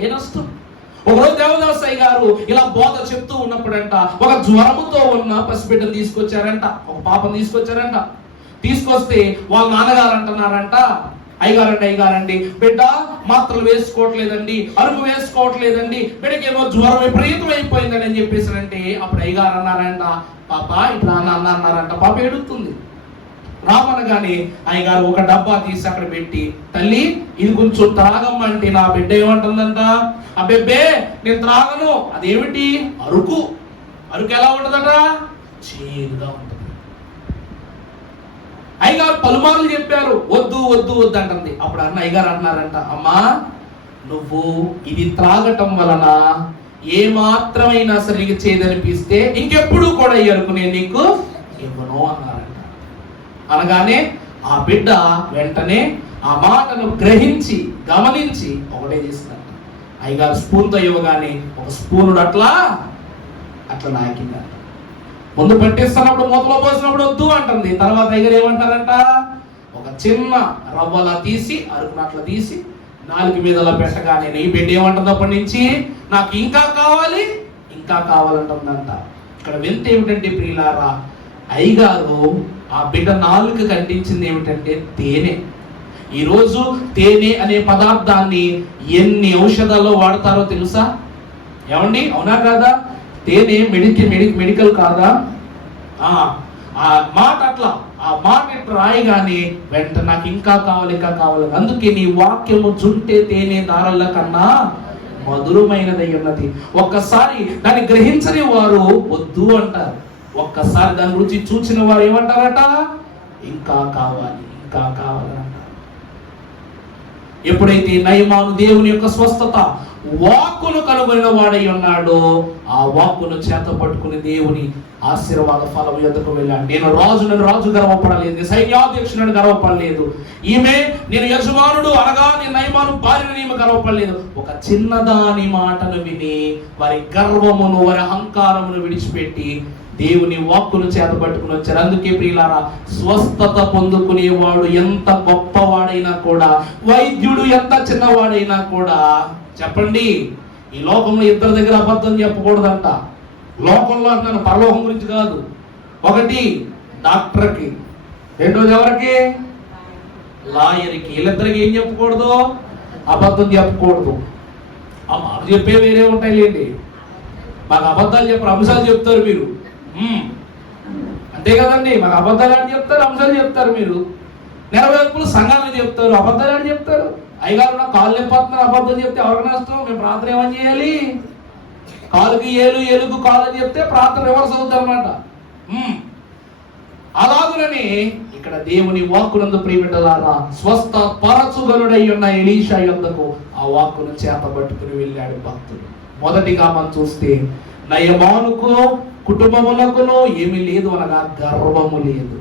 ఏ నష్టం? ఒకరోజు దేవదాసయ్య గారు ఇలా బోధ చెప్తూ ఉన్నప్పుడంట ఒక జ్వరముతో ఉన్న పసిబిడ్డను తీసుకొచ్చారంట, ఒక పాపను తీసుకొచ్చారంట. తీసుకొస్తే వాళ్ళ నాన్నగారు అంటున్నారంట, అయ్యగారండి బిడ్డ మాత్రలు వేసుకోవట్లేదండి, అరుగు వేసుకోవట్లేదండి, బిడ్డకేమో జ్వరం విపరీతం అయిపోయిందని అని చెప్పేసారంటే అప్పుడు అయ్యగారు అన్నారంట, పాప ఇట్లా అన్నారంట. పాప ఏడుస్తుంది. రామనగానే అయ్యగారు ఒక డబ్బా తీసి అక్కడ పెట్టి, తల్లి ఇది కొంచెం త్రాగమ్మంటే నా బిడ్డ ఏమంటుందంట, అబ్బెబ్బే నేను త్రాగను. అదేమిటి? అరుకు. అరుకు ఎలా ఉంటుందట? చేదుగా ఉంటుంది. అయ్యగారు పలుమార్లు చెప్పారు, వద్దు వద్దు వద్దు అంటుంది. అప్పుడు అయ్యగారు అంటున్నారంట, అమ్మా నువ్వు ఇది త్రాగటం వలన ఏ మాత్రమైనా సరే నీకు చేదనిపిస్తే ఇంకెప్పుడు కూడా ఈ అరుకు నేను నీకు ఇవ్వను అన్నారంట. అనగానే ఆ బిడ్డ వెంటనే ఆ మాటను గ్రహించి గమనించి ఒకటే చేసిందంట. అయ్యగారు స్పూన్తో ఇవ్వగానే ఒక స్పూనుడు అట్లా నాకిందంట. ముందు పట్టిస్తున్నప్పుడు మూతలో పోసినప్పుడు వద్దు అంటుంది. తర్వాత అయ్యగారు ఏమంటారంట, ఒక చిన్న రవ్వలా తీసి అరుకును అట్లా తీసి నాలుగు మీదలా పెట్టగానే ఈ బిడ్డ ఏమంటుంది అప్పటి నుంచి, నాకు ఇంకా కావాలంటుందంట. ఇక్కడ వింత ఏమిటంటే ప్రియులారా, అయ్యగారు ఆ బిడ్డ నాలుగు కంటించింది ఏమిటంటే తేనె. ఈరోజు తేనె అనే పదార్థాన్ని ఎన్ని ఔషధాల్లో వాడతారో తెలుసా? ఏమండి, అవునా కాదా? తేనె మెడికల్ కాదా? ఆ మాట అట్లా, ఆ మాట ఇట్లా రాయగానే వెంట నాకు ఇంకా కావాలి. అందుకే నీ వాక్యము జుంటే తేనె దారాల కన్నా మధురమైనదై ఉన్నది. ఒక్కసారి దాన్ని గ్రహించని వారు వద్దు అంటారు. ఒక్కసారి దాని రుచి చూసిన వారు ఏమంటారట, ఇంకా కావాలి అంటారు. ఎప్పుడైతే నయమాను దేవుని యొక్క స్వస్థత వాక్కును కనుగొనిన వాడై ఉన్నాడో ఆ వాక్కును చేత పట్టుకుని దేవుని ఆశీర్వాద ఫలం యొద్దకు వెళ్ళాడు. నేను రాజు గర్వపడలేదు, సైన్యాధ్యక్షుడు గర్వపడలేదు, నేను యజమానుడు అనగా నేను నయమాను భార్యని గర్వపడలేదు. ఒక చిన్నదాని మాటను విని వారి గర్వమును వారి అహంకారమును విడిచిపెట్టి దేవుని వాక్కును చేత పట్టుకుని వచ్చారు. అందుకే ప్రియులారా, స్వస్థత పొందుకునేవాడు ఎంత గొప్పవాడైనా కూడా, వైద్యుడు ఎంత చిన్నవాడైనా కూడా, చెప్పండి, ఈ లోకంలో ఇద్దరి దగ్గర అబద్ధం చెప్పకూడదంట. లోకంలో అంటాను, పరలోకం గురించి కాదు. ఒకటి డాక్టర్కి, రెండోది ఎవరికి? లాయర్కి. వీళ్ళిద్దరికి ఏం చెప్పకూడదు? అబద్ధం చెప్పకూడదు. ఆ మాట చెప్పే వేరే ఉంటాయి లేండి, మాకు అబద్ధాలు చెప్పరు, అంశాలు చెప్తారు మీరు. అంతే కదండి, మాకు అబద్ధాలు అని చెప్తారు, అంశాలు చెప్తారు. మీరు నెరవేర్పులు సంఘాలు చెప్తారు, అబద్ధాలు అని చెప్తారు. అయ్యగారు నా కాళ్ళు నింపుతున్నారు, అబద్ధం చెప్తే ఎవరికి నష్టం? మేము ప్రార్థన ఏమని చేయాలి? కాలుకి ఏలుగు కాలు అని చెప్తే ప్రార్థన రివర్స్ అవుతుంది అనమాట. అలాగునని ఇక్కడ దేవుని వాక్కునందు ప్రియబిడ్డలారా, స్వస్థ పరచుగనుడై ఉన్న ఎలీషా యొద్దకు ఆ వాక్కును చేత పట్టుకుని వెళ్ళాడు భక్తుడు. మొదటిగా మనం చూస్తే నయమానుకు కుటుంబములకును ఏమీ లేదు అనగా గర్వము లేదు.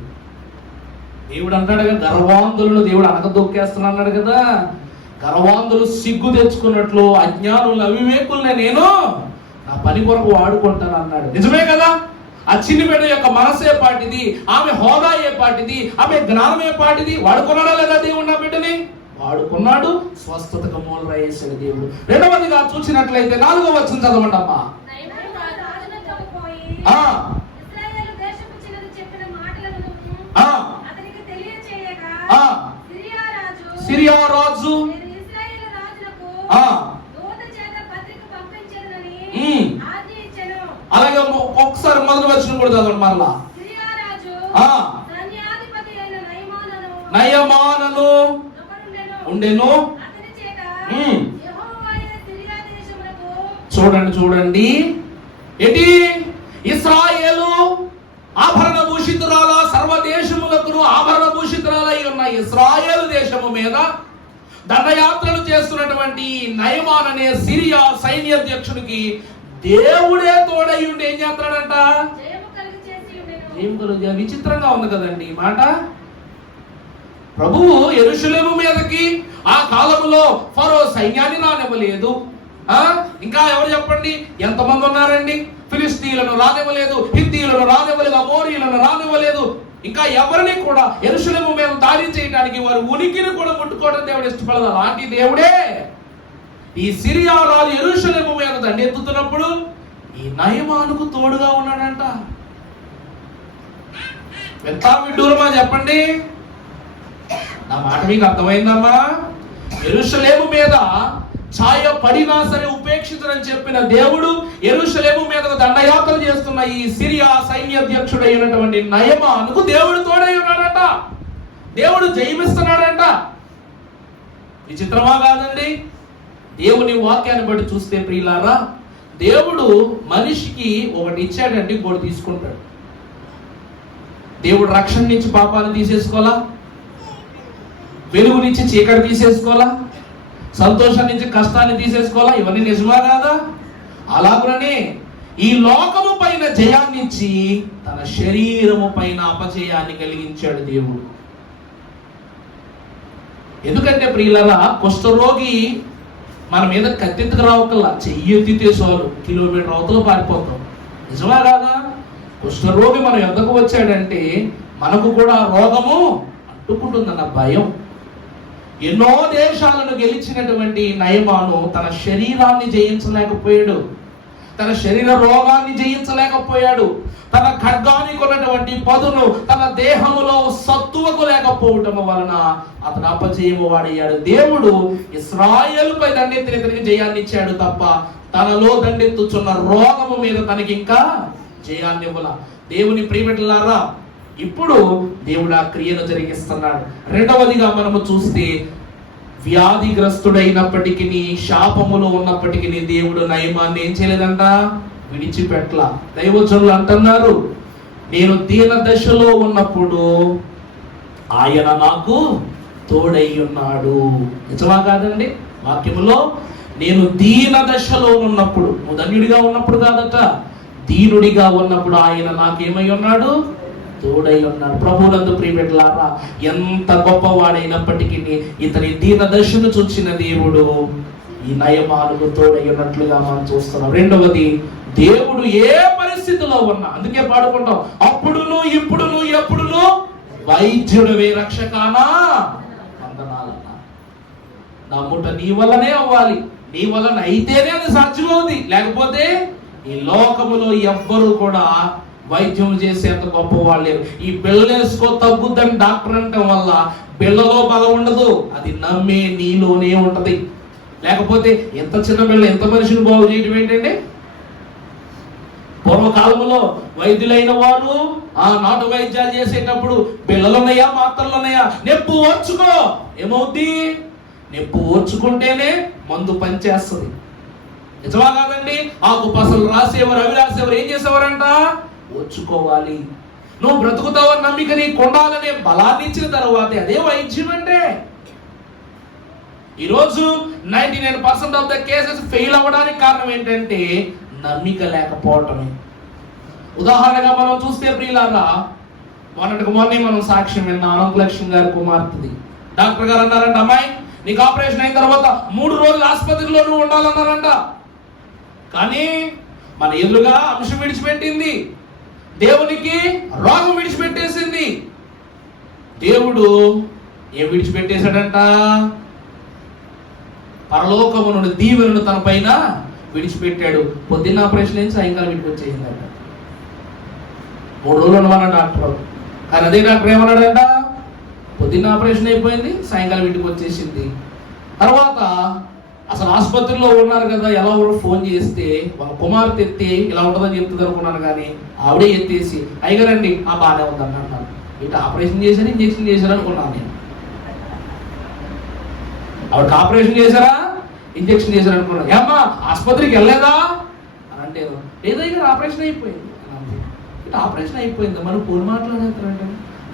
దేవుడు అంటాడు కదా, గర్వాంధులను దేవుడు అనకదొక్కేస్తున్నా అన్నాడు కదా. గర్వాంధులు సిగ్గు తెచ్చుకున్నట్లు అజ్ఞానులు అవివేకుల్ని నేను నా పని కొరకు వాడుకుంటాను అన్నాడు. నిజమే కదా. ఆ చిన్ని బిడ్డ యొక్క మనసే పాటిది, ఆమె హోదా ఏ పాటిది, ఆమె జ్ఞానం ఏ పాటిది. వాడుకున్నాడా లేదా దేవుడు నా బిడ్డని? వాడుకున్నాడు. స్వస్థతకు మూలరాయేశాడు దేవుడు. రెండవదిగా చూసినట్లయితే 4వ వచనం చదవండి అమ్మా. సిరియా రాజు అలాగే ఒకసారి మొదటి వచనం కూడా చదవండి మరలా. నయమానను ఉండెను. చూడండి ఏంటి? ఇశ్రాయేలు ఆభరణ భూషితురాల, సర్వదేశములకు ఆభరణ భూషితురాలై ఉన్న ఇశ్రాయేలు దేశము మీద దండయాత్రలు చేస్తున్నటువంటి నయమాన్ అనే సిరియా సైన్యాధ్యక్షుడికి దేవుడే తోడై ఉండి ఏం చేస్తాడంట? విచిత్రంగా ఉంది కదండి ఈ మాట. ప్రభువు యెరూషలేము మీదకి ఆ కాలంలో ఫరో సైన్యాన్ని రానివ్వలేదు. ఇంకా ఎవరు చెప్పండి, ఎంతమంది ఉన్నారండి? ఫిలిస్తీన్లను రానివ్వలేదు, హిత్తీలను రానివ్వలేదు, అమోరీలను రానివ్వలేదు. ఇంకా ఎవరిని కూడా యెరూషలేము మీద దాడి చేయడానికి వారి ఉనికిని కూడా ముట్టుకోవడం దేవుడు ఇష్టపడదు. అలాంటి దేవుడే ఈ సిరియా రాజు యెరూషలేము మీద దండెత్తుతున్నప్పుడు ఈ నయమానుకు తోడుగా ఉన్నాడంట. ఎంత విడ్డూరమా చెప్పండి. నా మాట మీకు అర్థమైందమ్మా? యెరూషలేము మీద ఛాయ పడినా సరే ఉపేక్షితులని చెప్పిన దేవుడు యెరూషలేము మీద దండయాత్ర చేస్తున్న ఈ సిరియా సైన్యాధ్యక్షుడైనటువంటి నయమానుకు దేవుడు తోడై ఉన్నాడంట. దేవుడు జయమిస్తున్నాడంట. విచిత్రమా కాదండి? దేవుని వాక్యాన్ని బట్టి చూస్తే ప్రియులారా, దేవుడు మనిషికి ఒకటి ఇచ్చాడండి, ఇంకోటి తీసుకుంటాడు. దేవుడు రక్షణ నుంచి పాపాన్ని తీసేసుకోవాలా, వెలుగు నుంచి చీకటి తీసేసుకోవాలా, సంతోషం నుంచి కష్టాన్ని తీసేసుకోవాలా. ఇవన్నీ నిజమా కాదా? అలాగనే ఈ లోకము పైన జయాన్ని ఇచ్చి తన శరీరము పైన అపజయాన్ని కలిగించాడు దేవుడు. ఎందుకంటే ప్రియులరా, కుష్ఠరోగి మన మీద కత్తెత్తుకు రావకల్లా చెయ్యెత్తితే చాలు కిలోమీటర్ అవతల పారిపోతాం. నిజమా కాదా? కుష్ఠరోగి మనం ఎందుకు వచ్చాడంటే మనకు కూడా రోగము అంటుకుంటుందన్న భయం. ఎన్నో దేశాలను గెలిచినటువంటి నయమాను తన శరీరాన్ని జయించలేకపోయాడు, తన శరీర రోగాన్ని జయించలేకపోయాడు, తన ఖడ్గానికి ఉన్నటువంటి పదును తన దేహములో సత్తువకు లేకపోవటం వలన అతను అపజయము వాడయ్యాడు. దేవుడు ఇశ్రాయేలుపై దండెత్తిన ఇతనికి జయాన్ని ఇచ్చాడు తప్ప తనలో దండెత్తుచున్న రోగము మీద తనకి ఇంకా జయాన్ని ఇవ్వాల. దేవుని ప్రియమిట్లారా, ఇప్పుడు దేవుడు ఆ క్రియను జరిగిస్తున్నాడు. రెండవదిగా మనము చూస్తే, వ్యాధిగ్రస్తుడైనప్పటికీ శాపములో ఉన్నప్పటికీ దేవుడు నయమాన్ని ఏం చేయలేదంట? విడిచిపెట్ల. దైవజనులు అంటున్నారు, నేను దీన దశలో ఉన్నప్పుడు ఆయన నాకు తోడై ఉన్నాడు. నిజమా కాదండి? వాక్యములో నేను దీన దశలో ఉన్నప్పుడు, నువ్వు ధన్యుడిగా ఉన్నప్పుడు కాదట, దీనుడిగా ఉన్నప్పుడు ఆయన నాకేమై ఉన్నాడు? తోడై ఉన్నాడు. ప్రభువునందు ప్రియమిట్లారా, ఎంత గొప్పవాడైనప్పటికీ ఇతని దీన దశను చూచిన దేవుడు ఈ నయమానుకు తోడై ఉన్నట్లుగా మనం చూస్తున్నాం. రెండవది, దేవుడు ఏ పరిస్థితిలో ఉన్నా, అందుకే పాడుకుంటాం, అప్పుడును ఇప్పుడును ఎప్పుడును వైద్యుడవే రక్షకానా వందనాలన్నా. నమ్ముట నీ వల్లనే అవ్వాలి, నీ వలన అయితేనే అది సాధ్యమవుతుంది. లేకపోతే ఈ లోకములో ఎవ్వరూ కూడా వైద్యం చేసేంత గొప్ప వాళ్ళు లేరు. ఈ బిళ్ళలేసుకో తగ్గుద్దని డాక్టర్ అనటం వల్ల బిళ్ళలో బలం ఉండదు, అది నమ్మే నీలోనే ఉంటది. లేకపోతే ఎంత చిన్న బిళ్ళ ఎంత మనిషిని బాగు చేయడం ఏంటంటే, పూర్వకాలంలో వైద్యులైన వారు ఆ నాటు వైద్యాలు చేసేటప్పుడు బిళ్ళలున్నాయా మాత్రలున్నాయా, నెప్పు ఓర్చుకో, ఏమవుద్ది? నెప్పు ఓర్చుకుంటేనే మందు పనిచేస్తుంది. నిజమా కాదండి? ఆకు పసలు రాసేవారు, అవి రాసేవారు ఏం చేసేవారంట? ఓర్చుకోవాలి. నువ్వు బ్రతుకుతావని నమ్మిక నీకు ఉండాలనే బలాన్ని ఇచ్చిన తర్వాతే అదే వైద్యం అంటే. ఈరోజు 99% ఆఫ్ ద కేసెస్ ఫెయిల్ అవ్వడానికి కారణం ఏంటంటే నమ్మిక లేకపోవటమే. ఉదాహరణగా మనం చూస్తే ప్రియులారా, మొన్నటికి మనం సాక్ష్యం విన్నాం. అనంతలక్ష్మి గారి కుమార్తెది. డాక్టర్ గారు అన్నారంట, అమ్మాయి నీకు ఆపరేషన్ అయిన తర్వాత 3 రోజులు ఆసుపత్రిలో నువ్వు ఉండాలన్నారంట. కానీ మన ఎదురుగా అంశం విడిచిపెట్టింది, దేవునికి రోగం విడిచిపెట్టేసింది. దేవుడు ఏం విడిచిపెట్టేశాడంట? పరలోకము నుండి దీవెనను తన పైన విడిచిపెట్టాడు. పొద్దున్న ఆపరేషన్ అయింది, సాయంకాలం ఇంటికి వచ్చేసిందంట. 3 రోజులు ఉండమన్న డాక్టర్. కానీ అదే డాక్టర్ ఏమన్నాడంట? పొద్దున్న ఆపరేషన్ అయిపోయింది, సాయంకాలం ఇంటికి వచ్చేసింది. తర్వాత అసలు ఆసుపత్రిలో ఉన్నారు కదా, ఎలా ఫోన్ చేస్తే వాళ్ళ కుమార్తె ఎత్తి ఇలా ఉంటుందని చెప్తుంది అనుకున్నాను. కానీ ఆవిడే ఎత్తేసి అయ్యగారండి బాగానే ఉందని అన్నారు. ఇటు ఆపరేషన్ చేశారు, ఇంజక్షన్ చేశారు అనుకున్నాను నేను. ఆవిడకి ఆపరేషన్ చేశారా, ఇంజక్షన్ చేశారు అనుకున్నాను. ఏమ్మా ఆసుపత్రికి వెళ్ళలేదా అని అంటే, లేదయ్య ఆపరేషన్ అయిపోయింది. ఇటు ఆపరేషన్ అయిపోయింది, మనం ఫోన్ మాట్లాడేస్తారంటే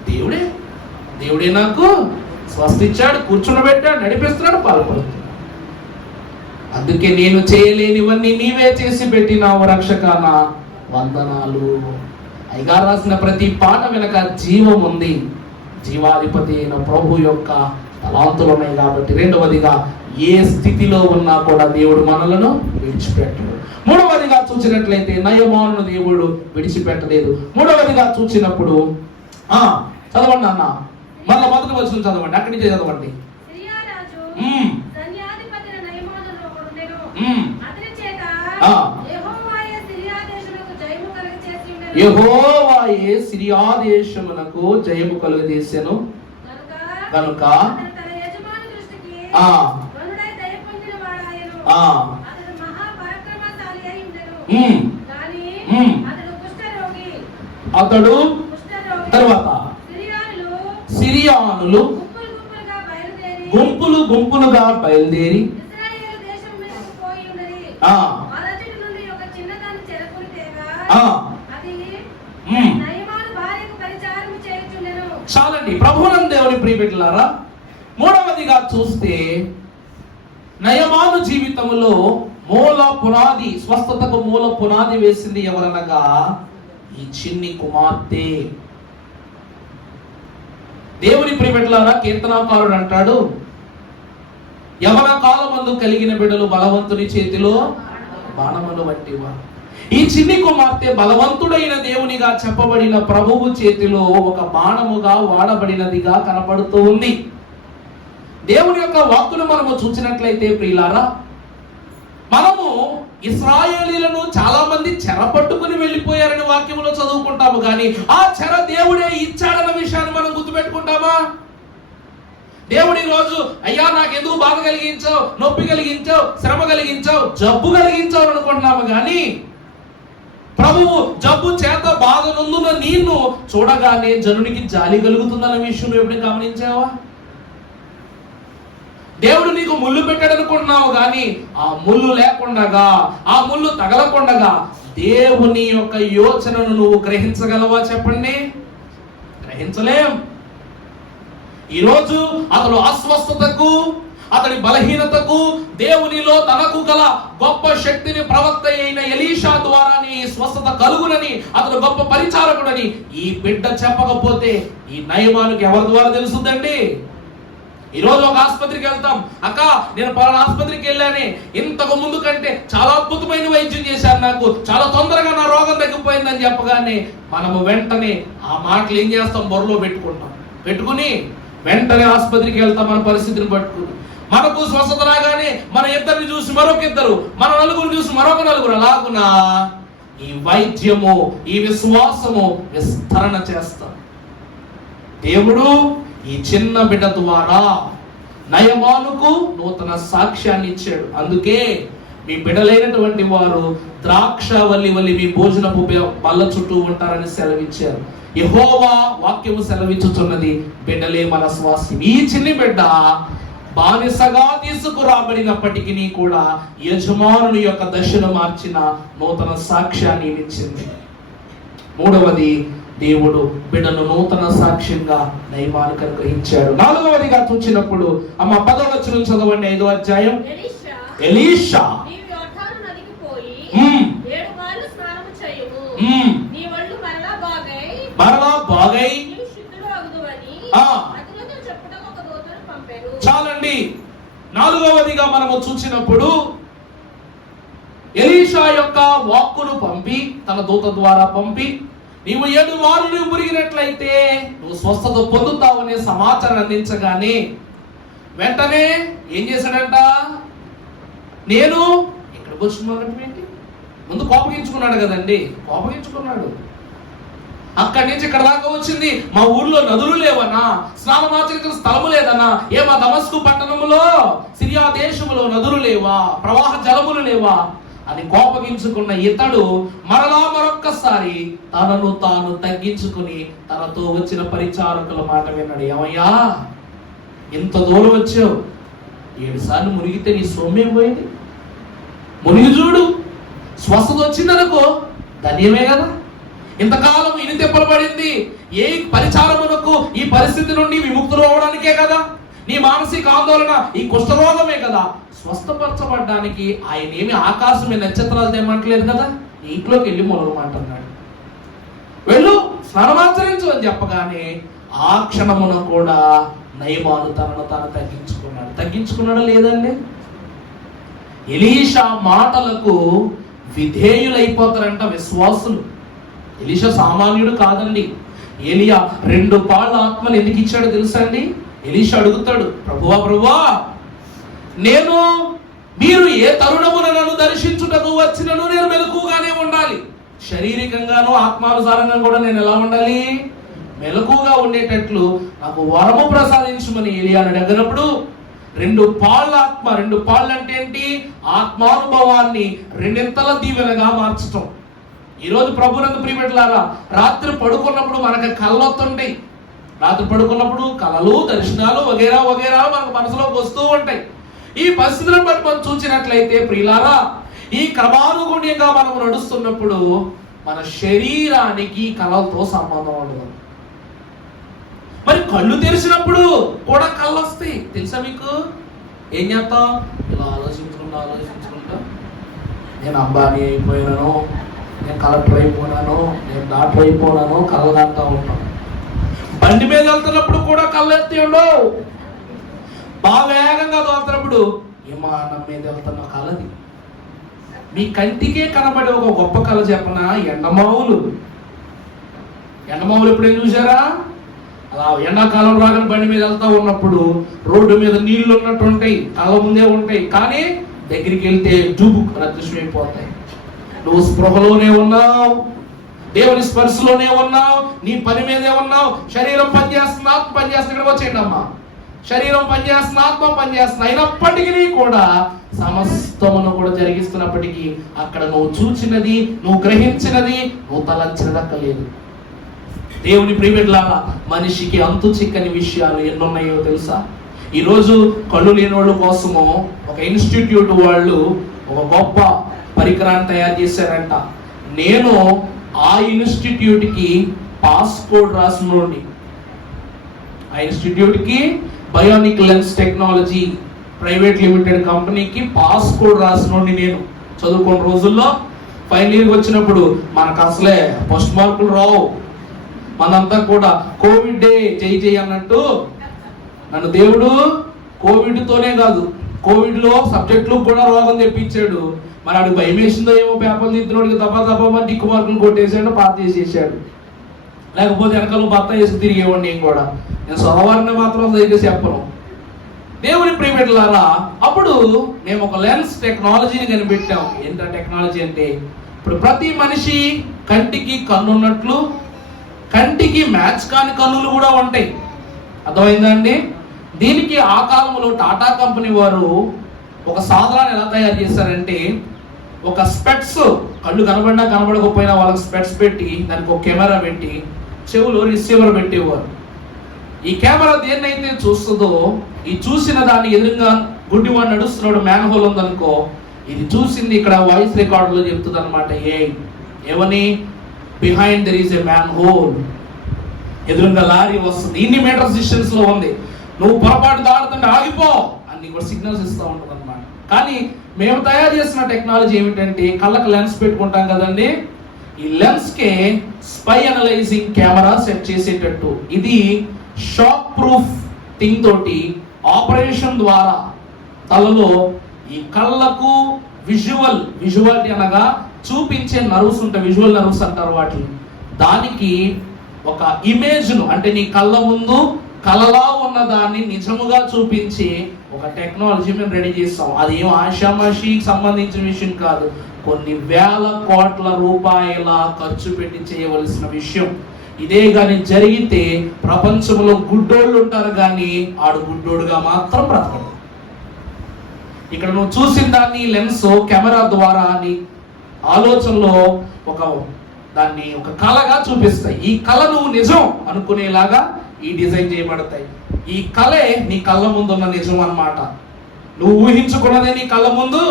దేవుడే నాకు స్వస్థ ఇచ్చాడు, కూర్చుండబెట్టాడు, నడిపిస్తున్నాడు, పాల్పడుతున్నాడు. అందుకే నేను చేయలేనివన్నీ నీవే చేసి పెట్టినావు రక్షకాన వందనాలు. అయ్యగారు రాసిన ప్రతి పాట వెనక జీవం ఉంది. జీవాధిపతి అయిన ప్రభు యొక్క తలాంతులు ఉన్నాయి కాబట్టి. రెండవదిగా ఏ స్థితిలో ఉన్నా కూడా దేవుడు మనలను విడిచిపెట్టడు. మూడవదిగా చూసినట్లయితే నయమాను దేవుడు విడిచిపెట్టలేదు. మూడవదిగా చూసినప్పుడు చదవండి అన్న, మళ్ళీ మొదటి వచ్చిన చదవండి, అక్కడి నుంచి చదవండి. యెహోవాయే సిరియా దేశమునకు జయము కలుగజేసెను కనుక అతడు తర్వాత సిరియానులు గుంపులుగా బయలుదేరి చాలండి. ప్రభువునందు దేవుని ప్రియబిడ్డలారా, మూడవదిగా చూస్తే నయమాను జీవితంలో మూల పునాది, స్వస్థతకు మూల పునాది వేసింది ఎవరనగా ఈ చిన్ని కుమార్తె. దేవుని ప్రియబిడ్డలారా, కీర్తనాకారుడు అంటాడు, యవన కాలమందు కలిగిన బిడ్డలు బలవంతుని చేతిలో బాణములు వంటివారు. ఈ చిన్ని కుమార్తె బలవంతుడైన దేవునిగా చెప్పబడిన ప్రభువు చేతిలో ఒక బాణముగా వాడబడినదిగా కనపడుతూ ఉంది. దేవుని యొక్క వాక్కును మనము చూసినట్లయితే ప్రియులారా, మనము ఇశ్రాయేలీలను చాలా మంది చెర పట్టుకుని వెళ్ళిపోయారని వాక్యంలో చదువుకుంటాము. కానీ ఆ చెర దేవుడే ఇచ్చాడన్న విషయాన్ని మనం గుర్తుపెట్టుకుంటామా? దేవుడు ఈ రోజు అయ్యా నాకెందుకు బాధ కలిగించావు, నొప్పి కలిగించావు, శ్రమ కలిగించావు, జబ్బు కలిగించావు అనుకుంటున్నాము. కానీ ప్రభువు జబ్బు చేత బాధ నందున నిన్ను చూడగానే జనునికి జాలి కలుగుతుందన్న విషయం నువ్వు ఎప్పుడు గమనించావా? దేవుడు నీకు ముళ్ళు పెట్టాడు అనుకుంటున్నావు. కానీ ఆ ముళ్ళు లేకుండగా, ఆ ముళ్ళు తగలకుండగా దేవుని యొక్క యోచనను నువ్వు గ్రహించగలవా? చెప్పండి, గ్రహించలేం. ఈరోజు అతడు అస్వస్థతకు, అతడి బలహీనతకు దేవునిలో తనకు గల గొప్ప శక్తిని ప్రవక్త అయిన ఎలీషా ద్వారానే స్వస్థత కలుగునని, అతడు గొప్ప పరిచారకుడని ఈ బిడ్డ చెప్పకపోతే ఈ నయమానికి ఎవరి ద్వారా తెలుస్తుందండి? ఈరోజు ఒక ఆసుపత్రికి వెళ్తాం, అక్క నేను పలానా ఆసుపత్రికి వెళ్ళానే, ఇంతకు ముందు కంటే చాలా అద్భుతమైన వైద్యం చేశారు, నాకు చాలా తొందరగా నా రోగం తగ్గిపోయిందని చెప్పగానే మనము వెంటనే ఆ మాటలు ఏం చేస్తాం? బొర్రలో పెట్టుకుని వెంటనే ఆసుపత్రికి వెళ్తాం. మన పరిస్థితిని పట్టుకుని మనకు స్వస్థత రాగానే మన ఇద్దరిని చూసి మరొక ఇద్దరు, మన నలుగురు చూసి మరొక నలుగురు, అలాగునా ఈ వైద్యము, ఈ విశ్వాసము విస్తరణ చేస్తాం. దేవుడు ఈ చిన్న బిడ్డ ద్వారా నయమానుకు నూతన సాక్ష్యాన్ని ఇచ్చాడు. అందుకే మీ బిడ్డలైనటువంటి వారు ద్రాక్షవల్లి మీ భోజనపు బల్ల చుట్టూ ఉంటారని సెలవిచ్చారు. యెహోవా వాక్యము సెలవిచ్చుచున్నది, బిడ్డలే మన స్వాస్యం. ఈ చిన్ని బిడ్డ బానిసగా తీసుకురాబడినప్పటికీ కూడా యజమానుని యొక్క దశను మార్చిన నూతన సాక్ష్యాన్ని ఇచ్చింది. మూడవది, దేవుడు బిడ్డను నూతన సాక్ష్యంగా నయమానికి అనుగ్రహించాడు. నాలుగవదిగా చూసినప్పుడు అమ్మ 10వ వచనం చదవండి, 5వ అధ్యాయం. ఎలీషా మరలా బాగై 4వదిగా మనము చూసినప్పుడు ఎలీషా యొక్క వాక్కును పంపి, తన దూత ద్వారా పంపి, నీవు 7 మార్లు మురిగినట్లయితే నువ్వు స్వస్థత పొందుతావనే సమాచారం అందించగానే వెంటనే ఏం చేశాడంట? నేను ఇక్కడికి వచ్చిన ముందు కోపగించుకున్నాడు కదండి, కోపగించుకున్నాడు. అక్కడి నుంచి ఇక్కడ దాకా వచ్చింది, మా ఊర్లో నదులు లేవనా, స్నానమాచరించిన స్థలము లేదనా, మా దమస్కు పట్టణములో, సిరియా దేశములో నదులు లేవా, ప్రవాహ జలములు లేవా అని కోపగించుకున్న ఇతడు మరలా మరొక్కసారి తనను తాను తగ్గించుకుని తనతో వచ్చిన పరిచారకుల మాట విన్నాడు. ఏమయ్యా, ఇంత దూరం వచ్చావు, 7 సార్లు మునిగితే నీ సొమ్మేం పోయింది? మునిగి చూడు, స్వస్థత వచ్చిందనుకో ధన్యమే కదా. ఇంతకాలం ఇని తెప్పలు పడింది ఏ పరిచారమునకు, ఈ పరిస్థితి నుండి విముక్తులు అవడానికే కదా. నీ మానసిక ఆందోళన ఈ కుష్ఠరోగమే కదా. స్వస్థపరచబడ్డానికి ఆయన ఏమి ఆకాశమే నక్షత్రాలు తెమ్మంటలేదు కదా, ఇంట్లోకి వెళ్ళి మొదలమంటున్నాడు. వెళ్ళు, స్నానమాచరించు అని చెప్పగానే ఆ క్షణమున కూడా నయమాను తనను తాను తగ్గించుకున్నాడా లేదండి? ఎలీషా మాటలకు విధేయులైపోతారంట విశ్వాసులు. ఎలీషా సామాన్యుడు కాదండి. ఏలియా 2 పాళ్ళ ఆత్మలు ఎందుకు ఇచ్చాడో తెలుసా అండి? ఎలీషా అడుగుతాడు, ప్రభువా మీరు ఏ తరుణమున నన్ను దర్శించుటకు వచ్చినను నేను మెలకుగానే ఉండాలి. శారీరకంగాను ఆత్మానుసారంగా కూడా నేను ఎలా ఉండాలి? మెలకుగా ఉండేటట్లు నాకు వరము ప్రసాదించమని ఏలియాను అడిగినప్పుడు 2 పాళ్ళ ఆత్మ, 2 పాళ్ళు అంటే ఏంటి? ఆత్మానుభవాన్ని 2 దీవెనగా మార్చటం. ఈరోజు ప్రభునందు ప్రియమిట్లారా, రాత్రి పడుకున్నప్పుడు మనకు కళ్ళొస్తుంటాయి. రాత్రి పడుకున్నప్పుడు కళలు, దర్శనాలు వగేరా వగేరా మనకు మనసులోకి వస్తూ ఉంటాయి. ఈ పరిస్థితులను బట్టి మనం చూసినట్లయితే ప్రియులారా, ఈ క్రమానుగుణ్యంగా మనం నడుస్తున్నప్పుడు మన శరీరానికి కళలతో సంబంధం ఉండదు. మరి కళ్ళు తెరిచినప్పుడు కూడా కళ్ళు వస్తాయి. తెలుసా మీకు? ఏం చేస్తాం? ఇలా ఆలోచించుకుంటా నేను అంబానీ అయిపోయినాను, నేను కలెక్టర్ అయిపోయినాను, నేను డాక్టర్ అయిపోయినాను, కళ్ళు కాంతా ఉంటాం. బండి మీద వెళ్తున్నప్పుడు కూడా కళ్ళు ఎత్తి ఉండవు. బాగా వేగంగా తోలుతున్నప్పుడు విమానం మీద వెళ్తున్న కళది. మీ కంటికే కనబడే ఒక గొప్ప కళ చెప్పనా? ఎండమావులు ఎప్పుడేం చూసారా? అలా ఎండాకాలం రాగానే బండి మీద వెళ్తా ఉన్నప్పుడు రోడ్డు మీద నీళ్లు ఉన్నట్టు ఉంటాయి, కళ్ళ ముందే ఉంటాయి, కానీ దగ్గరికి వెళ్తే జూబు అదృశ్యమైపోతాయి. నువ్వు స్పృహలోనే ఉన్నావు, దేవుని స్పర్శలోనే ఉన్నావు, నీ పని మీదే ఉన్నావు. శరీరం పనిచేస్తుంది, ఆత్మ పనిచేస్తుంది. ఇక్కడ వచ్చేయండి అమ్మా, శరీరం పనిచేస్తుంది, ఆత్మ పనిచేస్తుంది. అయినప్పటికీ కూడా సమస్తమును కూడా జరిగిస్తున్నప్పటికీ అక్కడ నువ్వు చూచినది, నువ్వు గ్రహించినది, నువ్వు తలంచినది అక్కలేదు. దేవుని ప్రియమిట్లారా, మనిషికి అంతు చిక్కని విషయాలు ఎన్నున్నాయో తెలుసా? ఈరోజు కళ్ళు లేని వాళ్ళ కోసము ఒక ఇన్స్టిట్యూట్ వాళ్ళు ఒక గొప్ప పరికరాన్ని తయారు చేశారంట. నేను ఆ ఇన్స్టిట్యూట్కి పాస్పోర్ట్ రాసినోడిని. ఆ ఇన్స్టిట్యూట్కి bionic lens technology private limited కంపెనీకి పాస్పోర్ట్ రాసినోడిని నేను. చదువుకున్న రోజుల్లో ఫైనల్ ఇయర్కి వచ్చినప్పుడు మనకు అసలే ఫస్ట్ మార్కులు రావు. మనంతా కూడా కోవిడ్ జై అన్నట్టు నన్ను దేవుడు కోవిడ్తోనే కాదు, కోవిడ్లో సబ్జెక్టులు కూడా రోగం తెప్పించాడు. మరి ఆడికి భయం వేసిందో ఏమో, పేపర్లు దిద్దినోడికి తప్ప దిక్కు మార్కులు కొట్టేసాడు, పాత చేసేసాడు. లేకపోతే వెనకాల భర్త వేసి తిరిగేవాడిని. నేను సొరవారిని మాత్రం సరిగ్గా చెప్పను. దేవుని ప్రియమిట్లారా, అప్పుడు మేము ఒక లెన్స్ టెక్నాలజీని కనిపెట్టాం. ఎంత టెక్నాలజీ అంటే, ఇప్పుడు ప్రతి మనిషి కంటికి కన్నున్నట్లు కంటికి మ్యాచ్ కాని కన్నులు కూడా ఉంటాయి. అర్థమైందా అండి? దీనికి ఆ కాలంలో టాటా కంపెనీ వారు ఒక సాధనాన్ని ఎలా తయారు చేశారంటే, ఒక స్పెట్స్, కళ్ళు కనబడినా కనబడకపోయినా వాళ్ళకి స్పెట్స్ పెట్టి దానికి ఒక కెమెరా పెట్టి చెవులు రిసీవర్ పెట్టేవారు. ఈ కెమెరా దేన్నైతే చూస్తుందో, ఈ చూసిన దాన్ని ఎదురుగా గుడ్డివాడు నడుస్తున్నాడు, మ్యాన్ హోల్ ఉందనుకో, ఇది చూసింది ఇక్కడ వాయిస్ రికార్డులో చెప్తుంది అనమాట. ఏమని? Behind there is a man whole. ఎదురుగా లారీ వస్తుంది, ఇన్ని మీటర్స్ డిస్టెన్స్ లో ఉంది, నువ్వు పొరపాటు దాడుతుంటే ఆగిపో అన్ని కూడా సిగ్నల్స్ ఇస్తూ ఉంటుంది అనమాట. కానీ మేము తయారు చేసిన టెక్నాలజీ ఏమిటంటే, కళ్ళకు లెన్స్ పెట్టుకుంటాం కదండి, ఈ లెన్స్ కే స్పై అనలైజింగ్ కెమెరా సెట్ చేసేటట్టు, ఇది షాక్ ప్రూఫ్ థింగ్ తోటి ఆపరేషన్ ద్వారా తలలో ఈ కళ్ళకు విజువాలిటీ అనగా చూపించే నర్వ్స్ ఉంటాయి, విజువల్ నర్వ్స్ అంటారు వాటిని. దానికి ఒక ఇమేజ్ను, అంటే నీ కళ్ళ ముందు కలలా ఉన్న దాన్ని నిజముగా చూపించి ఒక టెక్నాలజీ మేము రెడీ చేస్తాం. అది ఏం ఆషామాషికి సంబంధించిన విషయం కాదు, కొన్ని వేల కోట్ల రూపాయల ఖర్చు పెట్టి చేయవలసిన విషయం. ఇదే కానీ జరిగితే ప్రపంచంలో గుడ్డోళ్ళు ఉంటారు కానీ ఆడు గుడ్డోడుగా మాత్రం బ్రతకడు. ఇక్కడ నువ్వు చూసిన దాన్ని లెన్స్ కెమెరా ద్వారా నీ ఆలోచనలో దాన్ని ఒక కళగా చూపిస్తాయి. ఈ కళ నువ్వు నిజం అనుకునేలాగా ఈ డిజైన్ చేయబడతాయి. ఈ కళే నీ కళ్ళ ముందు ఉన్న నిజం అన్నమాట. నువ్వు ఊహించుకున్నదే నీ కళ్ళ ముందు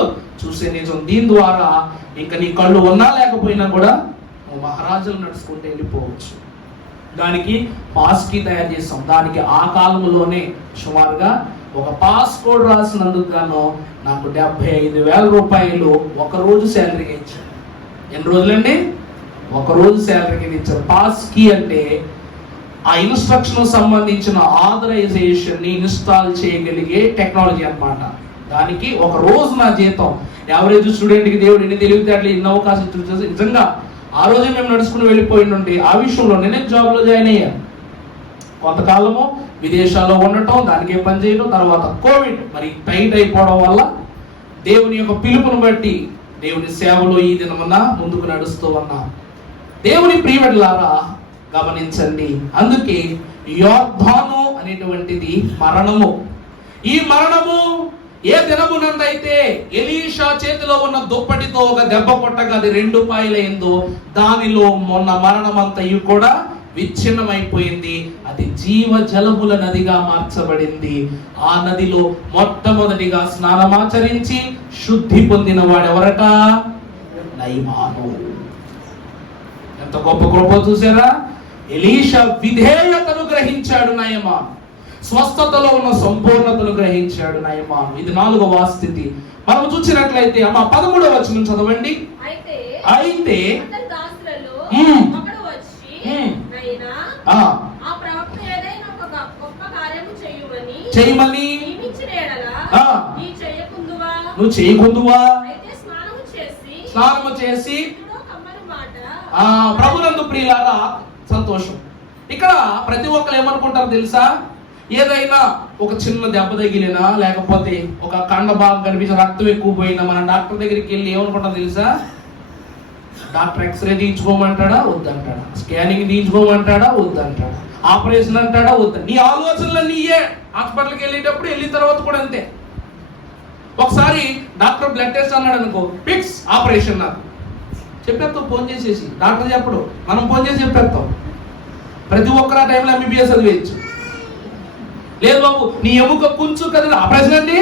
చూసే నిజం. దీని ద్వారా ఇంకా నీ కళ్ళు ఉన్నా లేకపోయినా కూడా నువ్వు మహారాజులు నడుచుకుంటూ వెళ్ళిపోవచ్చు. దానికి పాస్ కీ తయారు చేస్తాం. దానికి ఆ కాలంలోనే సుమారుగా ఒక పాస్పోర్ట్ రాసినందుకు గాను నాకు 75,000 రూపాయలు ఒకరోజు శాలరీగా ఇచ్చాడు. ఎన్ని రోజులండి? ఒకరోజు శాలరీగా ఇచ్చారు. పాస్ కీ అంటే ఆ ఇన్స్ట్రక్షన్ సంబంధించిన ఆథరైజేషన్ ని ఇన్స్టాల్ చేయగలిగే టెక్నాలజీ అన్నమాట. దానికి ఒక రోజు నా జీతం. యావరేజ్ స్టూడెంట్కి దేవుడు ఎన్ని తెలివితేటలు, ఎన్ని అవకాశం చూసి నిజంగా ఆ రోజే మేము నడుచుకుని వెళ్ళిపోయిందండి. ఆ విషయంలో నేనే జాబ్లో జాయిన్ అయ్యాను. కొంతకాలము విదేశాల్లో ఉండటం, దానికి పని చేయడం, తర్వాత కోవిడ్ మరి టైట్ అయిపోవడం వల్ల దేవుని యొక్క పిలుపును బట్టి దేవుని సేవలో ఈ దినమున ముందుకు నడుస్తూ ఉన్నా. దేవుని ప్రియబిడ్డలారా గమనించండి. అందుకే యోర్దాను అనేటువంటిది మరణము. ఈ మరణము ఏ దినమునందైతే ఎలీషా చేతిలో ఉన్న దుప్పటితో ఒక దెబ్బ కొట్టగా అది 2 పాయలైందో, దానిలో మొన్న మరణమంతయు కూడా విచ్ఛిన్నమైపోయింది. అది జీవ జలముల నదిగా మార్చబడింది. ఆ నదిలో మొట్టమొదటిగా స్నానమాచరించి శుద్ధి పొందిన వాడెవరట? నయమాను. ఎంత గొప్ప కృప చూసారా? ఎలీషా విధేయతను గ్రహించాడు నయమాను. స్వస్థతలో ఉన్న సంపూర్ణతను గ్రహించాడు నయమాను. ఇది 4వ స్థితి. మనం చూసినట్లయితే 13వ వచనం చదవండి. అయితే చేయమని నువ్వు చేయకుందువా? స్నానము చేసి ప్రభునందు ప్రియులారా సంతోషం. ఇక్కడ ప్రతి ఒక్కరు ఏమనుకుంటారు తెలుసా? ఏదైనా ఒక చిన్న దెబ్బ తగిలినా లేకపోతే ఒక కండ భాగం కనిపించి రక్తం ఎక్కువ పోయినా మన డాక్టర్ దగ్గరికి వెళ్ళి ఏమనుకుంటారు తెలుసా? డాక్టర్ ఎక్స్రే తీయించుకోమంటాడా? వద్దంటాడా. స్కానింగ్ తీయించుకోమంటాడా? వద్దంటాడా. ఆపరేషన్ అంటాడా? వద్ద. నీ ఆలోచనలన్నీ హాస్పిటల్కి వెళ్ళేటప్పుడు వెళ్ళిన తర్వాత కూడా అంతే. ఒకసారి డాక్టర్ బ్లడ్ టెస్ట్ అన్నాడు అనుకో, ఫిక్స్ ఆపరేషన్ నాకు చెప్పేస్తాం. ఫోన్ చేసేసి డాక్టర్ చెప్పడు, మనం ఫోన్ చేసి చెప్పేస్తాం. ప్రతి ఒక్కరు ఆ టైంలో MBBS చదివేయచ్చు. లేదు బాబు నీ ఎముక కుంచు కదా ఆపరేషన్ అండి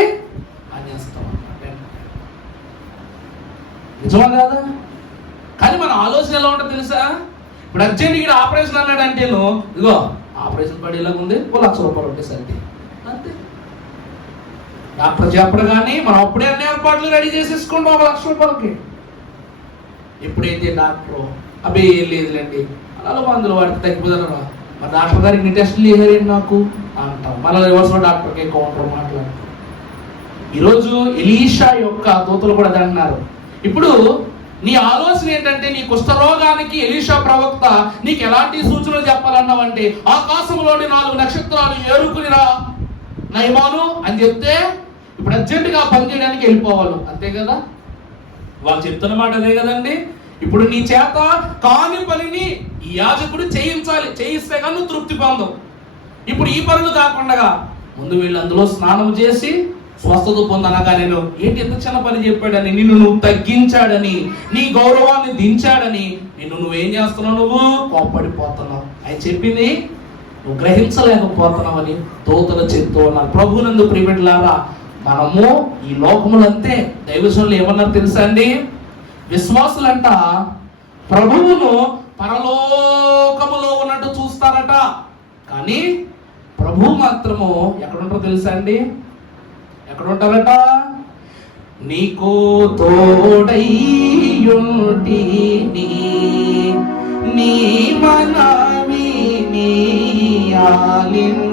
అని చేస్తాం. నిజమా కాదా? కానీ మన ఆలోచన ఎలా ఉంటుంది తెలుసా? ఇప్పుడు అర్జెంట్ ఇక్కడ ఆపరేషన్ అన్నాడు అంటే ఇదిగో ఆపరేషన్ పడేలాగా ఉంది, 1 లక్ష రూపాయలు ఉండేసరికి అంతే. డాక్టర్ చెప్పడు కానీ మనం అప్పుడే అన్ని ఏర్పాట్లు రెడీ చేసేసుకుంటాం 1 లక్ష రూపాయలకి. ఎప్పుడైతే డాక్టర్ అబ్బే ఏం లేదులేండి అలా మందులు వాడికి తగ్గిపోతారా, మరి డాక్టర్ గారికి నీ టెస్టులు చేశారేంటి నాకు అంటాం. మళ్ళీ రివర్స్లో డాక్టర్కి కౌంటర్ మాట్లాడతాం. ఈరోజు ఎలీషా యొక్క దూతలు కూడా అన్నారు. ఇప్పుడు నీ ఆలోచన ఏంటంటే నీ కుష్ఠరోగానికి ఎలీషా ప్రవక్త నీకు ఎలాంటి సూచనలు చెప్పాలన్నావంటే ఆకాశంలోని 4 నక్షత్రాలు ఏరుకునిరా నయమాను అని చెప్తే ఇప్పుడు అర్జెంటుగా పని చేయడానికి వెళ్ళిపోవాలి. అంతే కదా? వాళ్ళు చెప్తున్న మాట అదే కదండి. ఇప్పుడు నీ చేత కాని పనిని ఈ యాజకుడు చేయించాలి, చేయిస్తే కానీ నువ్వు తృప్తి పొందవు. ఇప్పుడు ఈ పనులు కాకుండా ముందు వీళ్ళు అందులో స్నానం చేసి స్వస్థత పొందనగా నేను ఏంటి ఎంత చిన్న పని చెప్పాడని, నిన్ను నువ్వు తగ్గించాడని, నీ గౌరవాన్ని దించాడని నువ్వేం చేస్తున్నావు? నువ్వు కోప్పడిపోతున్నావు. ఆయన చెప్పింది నువ్వు గ్రహించలేకపోతున్నావు అని దూతలు చెప్తూ ఉన్నారు. ప్రభునందు ప్రియబిడ్డలారా, మనము ఈ లోకములంతే. దైవజనులు ఏమన్నారు తెలుసా అండి? విశ్వాసులంట ప్రభువును పరలోకములో ఉన్నట్టు చూస్తారట, కానీ ప్రభువు మాత్రము ఎక్కడుంటారో తెలుసా అండి? ఎక్కడుంటారట? నీకు తోడైయుంటిని నీ మనవి నీ ఆలించియుంటిని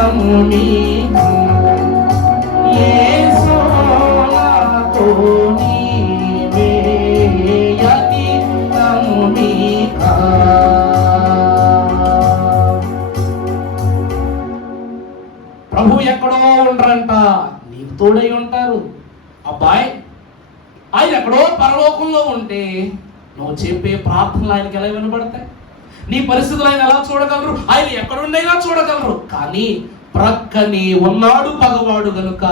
నమ్ముని యేసు నాతో నీవే యతి నమ్ముని ప్రభు ఎక్కడో ఉండరంట, నీకు తోడై ఉంటారు. అబ్బాయి ఆయన ఎక్కడో పరలోకంలో ఉంటే నువ్వు చెప్పే ప్రార్థనలు ఆయనకి ఎలా వినబడతాయి? నీ పరిస్థితులు ఆయన ఎలా చూడగలరు? ఆయన ఎక్కడుండైనా చూడగలరు. కానీ ప్రక్కని ఉన్నాడు పగవాడు గనుక,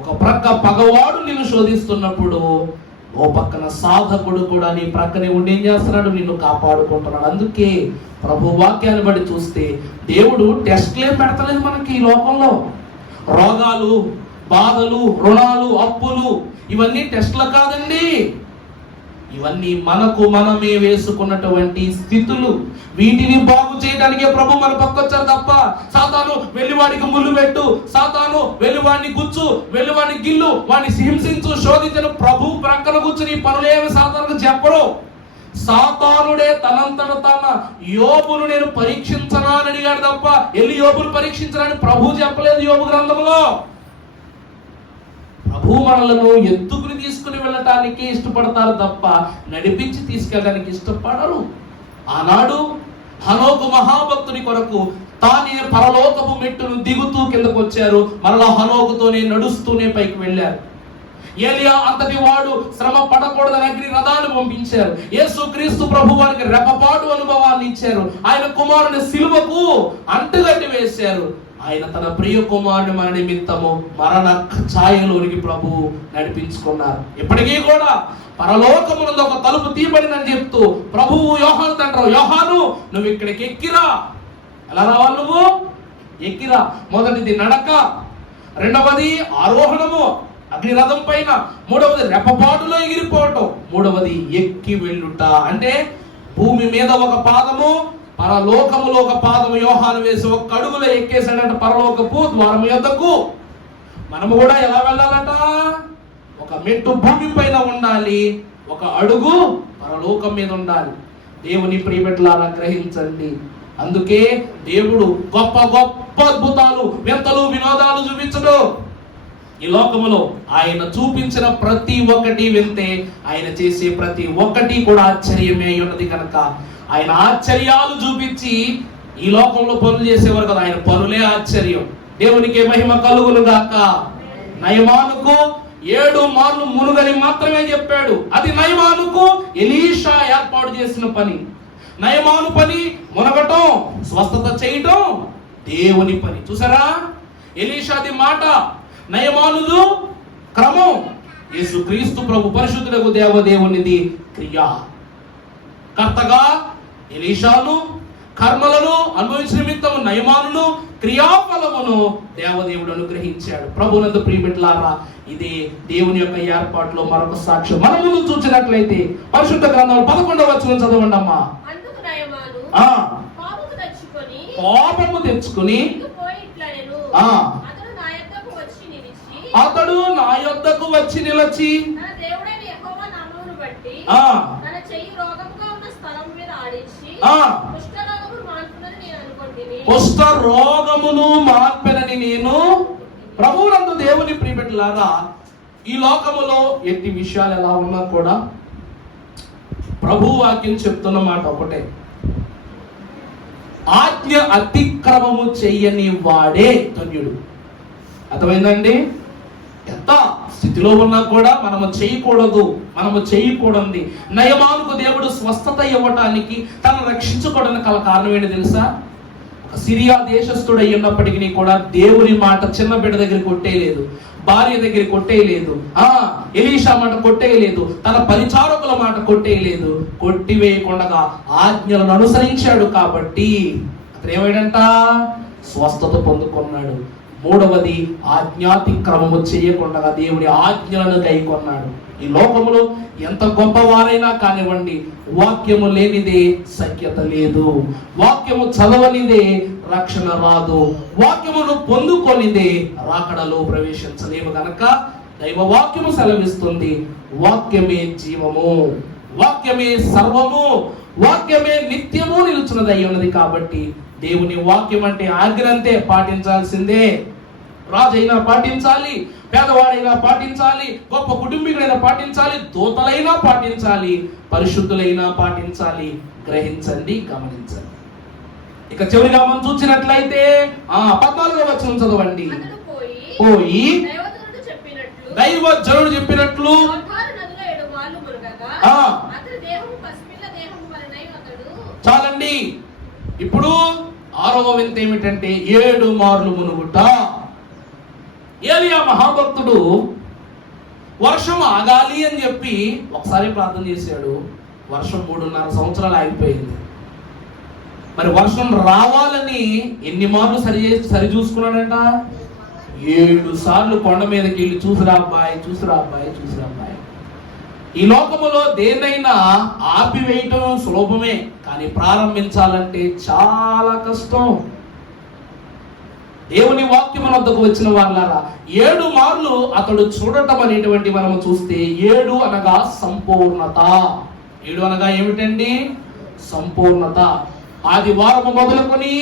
ఒక ప్రక్క పగవాడు నిన్ను శోధిస్తున్నప్పుడు ఓ పక్కన సాధకుడు కూడా నీ ప్రక్కనే ఉండి ఏం చేస్తున్నాడు? నిన్ను కాపాడుకుంటున్నాడు. అందుకే ప్రభు వాక్యాన్ని బట్టి చూస్తే దేవుడు టెస్ట్లే పెడతలేదు మనకి. ఈ లోకంలో రోగాలు, బాధలు, రుణాలు, అప్పులు ఇవన్నీ టెస్ట్లు కాదండి. ఇవన్నీ మనకు మనమే వేసుకున్నటువంటి స్థితులు. వీటిని బాగు చేయడానికే ప్రభు మన పక్కొచ్చారు తప్ప సాతాను వెళ్లివాడికి ముళ్ళు పెట్టు, సాతాను వెళ్లివాడిని గుచ్చు, వెళ్లివాడిని గిల్లు, వాడిని హింసించు, శోధించను ప్రభు ప్రక్కన కూర్చుని పనులేమి సాతానుకు చెప్పరు. సాతానుడే తనంతట తాన యోబును నేను పరీక్షించనా అని అడిగాడు తప్ప వెళ్ళి యోబును పరీక్షించనని ప్రభు చెప్పలేదు యోబు గ్రంథంలో. ప్రభు మనలను ఎత్తుకుని తీసుకుని వెళ్ళటానికి ఇష్టపడతారు తప్ప నడిపించి తీసుకెళ్ళడానికి ఇష్టపడరు. ఆనాడు హనోకు మహాభక్తుని కొరకు తానే పరలోకపు మెట్టును దిగుతూ కిందకు వచ్చారు. మరలా హనోకుతోనే నడుస్తూనే పైకి వెళ్ళారు. ఏలియా అంతటి వాడు శ్రమ పడకూడదని అగ్ని రథాన్ని పంపించారు. యేసు క్రీస్తు ప్రభు వారికి రెపపాటు అనుభవాన్ని ఇచ్చారు. ఆయన కుమారుని సిలువకు అంటుగట్టి వేశారు. ఆయన తన ప్రియ కుమారుని మన నిమిత్తము మరణ ఛాయలోనికి ప్రభు నడిపించుకున్నారు. ఇప్పటికీ కూడా పరలోకమునందు ఒక తలుపు తీయబడిందని చెప్తూ ప్రభువు యోహాను తండ్రి, యోహాను నువ్వు ఇక్కడికి ఎక్కిరా. ఎలా రావాలి? నువ్వు ఎక్కిరా. మొదటిది నడక, రెండవది ఆరోహణము అగ్నిరథం పైన, మూడవది రెప్పపాటులో ఎగిరిపోవటం, మూడవది ఎక్కి వెళ్ళుట. అంటే భూమి మీద ఒక పాదము, పరలోకములో ఒక పాదము యోహాను వేసి ఒక అడుగులో ఎక్కేసాడంట పరలోకపు ద్వారము యొద్దకు. మనము కూడా ఎలా వెళ్ళాలట? ఒక మెట్టు భూమి పైన ఉండాలి, ఒక అడుగు పరలోకం మీద ఉండాలి. దేవుని ప్రియబిడ్డలారా గ్రహించండి. అందుకే దేవుడు గొప్ప గొప్ప అద్భుతాలు, వింతలు, వినోదాలు చూపించడు. ఈ లోకములో ఆయన చూపించిన ప్రతి ఒక్కటి వింతే, ఆయన చేసే ప్రతి ఒక్కటి కూడా ఆశ్చర్యమే ఉన్నది కనుక ఆయన ఆశ్చర్యాలు చూపించి ఈ లోకంలో పనులు చేసేవారు కదా, ఆయన పనులే ఆశ్చర్యం. దేవునికి మహిమ కలుగును గాక. నయమానుకు 7 మార్లు మునుగని మాత్రమే చెప్పాడు. అది నయమానుకు ఎలీషా ఏర్పాటు చేసిన పని. నయమాను పని మునగటం, స్వస్థత చేయటం దేవుని పని. చూసారా? ఎలీషాది మాట, నయమానుదు క్రమం. యేసు క్రీస్తు ప్రభు పరిశుద్ధులకు దేవదేవునిది క్రియా. కర్తగా ఎలీషాను, కర్మలను అనుభవించిన నిమిత్తము నయమానును, క్రియాఫలమును దేవదేవుడు అనుగ్రహించాడు. ప్రభునందు ప్రియబిడ్డలారా, ఇది దేవుని యొక్క ఏర్పాటులో మరొక సాక్ష్యం. మనము చూసినట్లయితే పరిశుద్ధ గ్రంథంలో 11వ వచనం చదవండి అమ్మా. కోపము తెచ్చుకొని అతడు నా యొద్దకు వచ్చి నిలిచి కుష్ఠ రోగమును మార్పెనని నేను. ప్రభువునందు దేవుని ప్రియబిడ్డలారా, ఈ లోకములో ఎట్టి విషయాలు ఎలా ఉన్నా కూడా ప్రభు వాక్యం చెప్తున్న మాట ఒకటే, ఆజ్ఞ అతిక్రమము చెయ్యని వాడే ధన్యుడు. అర్థమైందండి? ఎంత స్థితిలో ఉన్నా కూడా మనము చేయకూడదు, మనము చేయకూడదు. నయమానుకు దేవుడు స్వస్థత ఇవ్వటానికి, తను రక్షించుకోవడానికి గల కారణం ఏంటి తెలుసా? ఒక సిరియా దేశస్థుడు అయ్యున్నప్పటికీ కూడా దేవుని మాట చిన్న బిడ్డ దగ్గర కొట్టేయలేదు, భార్య దగ్గర కొట్టేయలేదు, ఎలీషా మాట కొట్టేయలేదు, తన పరిచారకుల మాట కొట్టేయలేదు. కొట్టివేయకుండా ఆజ్ఞలను అనుసరించాడు కాబట్టి అతను ఏమైందంట? స్వస్థత పొందుకున్నాడు. మూడవది, ఆజ్ఞాతిక్రమము చేయకుండా దేవుడి ఆజ్ఞలను గైకొన్నాడు. ఈ లోకములో ఎంత గొప్పవారైనా కానివ్వండి, వాక్యము లేనిదే సఖ్యత లేదు, వాక్యము చదవనిదే రక్షణ రాదు, వాక్యమును పొందుకొనిదే రాకడలో ప్రవేశించలేము. గనక దైవ వాక్యము సెలవిస్తుంది, వాక్యమే జీవము, వాక్యమే సర్వము, వాక్యమే నిత్యము నిలుచున్నదై ఉన్నది. కాబట్టి దేవుని వాక్యం అంటే ఆజ్ఞ అంతే, పాటించాల్సిందే. రాజైనా పాటించాలి, పేదవాడైనా పాటించాలి, గొప్ప కుటుంబీకుడైనా పాటించాలి, దూతలైనా పాటించాలి, పరిశుద్ధులైనా పాటించాలి. గ్రహించండి, గమనించండి. ఇక చివరిగా మనం చూసినట్లయితే 14వ వచనం చదవండి. పోయి దైవజనుడు చెప్పినట్లు చాలండి. ఇప్పుడు 6వ వింత ఏమిటంటే 7 మార్లు మునుగుట. ఏలియా మహాభక్తుడు వర్షం ఆగాలి అని చెప్పి ఒకసారి ప్రార్థన చేశాడు. వర్షం 3.5 సంవత్సరాలు ఆగిపోయింది. మరి వర్షం రావాలని ఎన్ని మార్లు సరి చూసుకున్నాడట? 7 సార్లు కొండ మీదకి వెళ్ళి చూసిరా అబ్బాయి, చూసిరా అబ్బాయి, చూసిరా అబ్బాయి. ఈ లోకములో దేన్నైనా ఆపివేయటం సులభమే, కానీ ప్రారంభించాలంటే చాలా కష్టం. దేవుని వాక్యం వద్దకు వచ్చిన వాళ్ళారా 7 మార్లు అతడు చూడటం అనేటువంటి మనము చూస్తే 7 అనగా సంపూర్ణత. 7 అనగా ఏమిటండి? సంపూర్ణత. ఆదివారము మొదలుకొని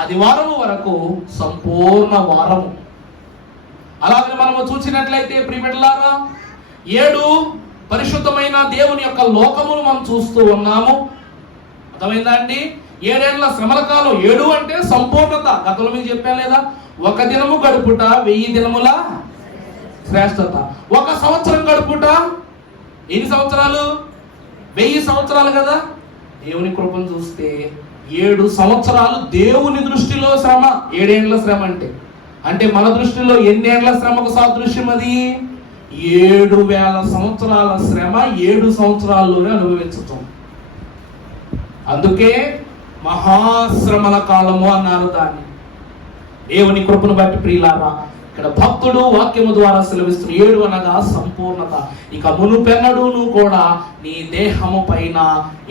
ఆదివారము వరకు సంపూర్ణ వారము. అలాగే మనము చూసినట్లయితే ప్రియబిడ్డలారా 7 పరిశుద్ధమైన దేవుని యొక్క లోకమును మనం చూస్తూ ఉన్నాము. అర్థమైందా అండి? 7 ఏళ్ల శ్రమల కాలం. 7 అంటే సంపూర్ణత. గతంలో మీకు చెప్పాను లేదా? 1 దినము గడుపుట 1000 దినముల శ్రేష్టత. 1 సంవత్సరం గడుపుట ఎన్ని సంవత్సరాలు? 1000 సంవత్సరాలు కదా. దేవుని కృపను చూస్తే 7 సంవత్సరాలు దేవుని దృష్టిలో శ్రమ. 7 ఏళ్ల శ్రమ అంటే మన దృష్టిలో ఎన్ని ఏళ్ల శ్రమకు సాదృశ్యం అది? 7,000 సంవత్సరాల శ్రమ 7 సంవత్సరాల్లోనే అనుభవించటం. అందుకే మహాశ్రమల కాలము అన్నారు దాన్ని. దేవుని కృపను బట్టి ప్రియులారా, ఇక్కడ భక్తుడు వాక్యము ద్వారా సెలవిస్తున్న 7 అనగా సంపూర్ణత. ఇక మునుపెన్నడూను కూడా నీ దేహము పైన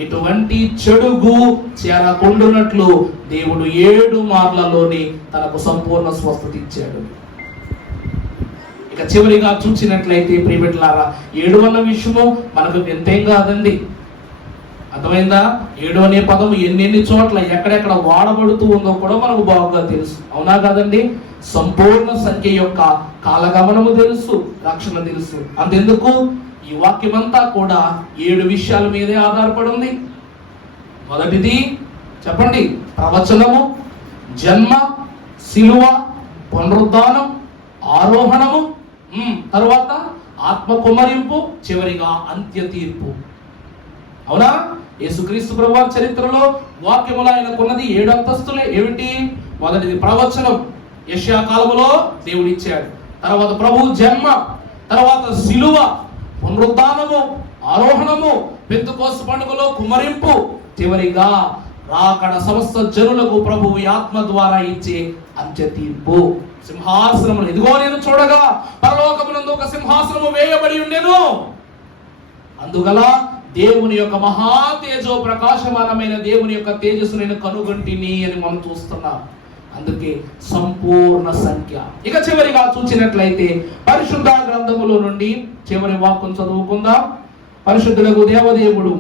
ఎటువంటి చెడుగు చేరకుండునట్లు దేవుడు 7 మార్లలోని తనకు సంపూర్ణ స్వస్థత ఇచ్చాడు. ఇక చివరిగా చూసినట్లయితే ప్రియబిడ్డలారా 7 అన్న విషయము మనకు ఎంతేం కాదండి. అర్థమైందా? 7 అనే పదం ఎన్ని చోట్ల ఎక్కడెక్కడ వాడబడుతూ ఉందో కూడా మనకు బాగా తెలుసు. అవునా కాదండి? సంపూర్ణ సంఖ్య యొక్క కాలగమనము తెలుసు, రక్షణ తెలుసు. అంతెందుకు ఈ వాక్యమంతా కూడా 7 విషయాల మీదే ఆధారపడి ఉంది. మొదటిది చెప్పండి, ప్రవచనము, జన్మ, శిలువ, పునరుద్ధానం, ఆరోహణము, తర్వాత ఆత్మ కుమ్మరింపు, చివరిగా అంత్య తీర్పు. అవునా? యేసుక్రీస్తు ప్రభువారి చరిత్రలో వాక్యములో ఆయనకున్నది 7 అంతస్తులే. ఏమిటి? మొదటిది ప్రవచనం, యెషయా కాలములో దేవుడు ఇచ్చాడు. తర్వాత ప్రభు జన్మ, తర్వాత శిలువ, పునరుద్ధానము, ఆరోహణము, పెంతెకోస్తు పండుగలో కుమ్మరింపు, చివరిగా రాకడ సమస్త జనులకు ప్రభువు ఆత్మ ద్వారా ఇచ్చే అంత్య తీర్పు. సింహాసనములు ఇదిగో నేను చూడగా పరలోకమునందు ఒక సింహాసనము వేయబడి ఉండెను. అందుగల దేవుని యొక్క మహా తేజో ప్రకాశమానమైన దేవుని యొక్క తేజస్సు నేను కనుగొంటిని అని మనం చూస్తున్నాం. అందుకే సంపూర్ణ సంఖ్య. ఇక చివరిగా చూసినట్లయితే పరిశుద్ధ గ్రంథములో నుండి చివరి వాక్యం చదువుకుందాం. పరిశుద్ధులకు దేవదేవుడు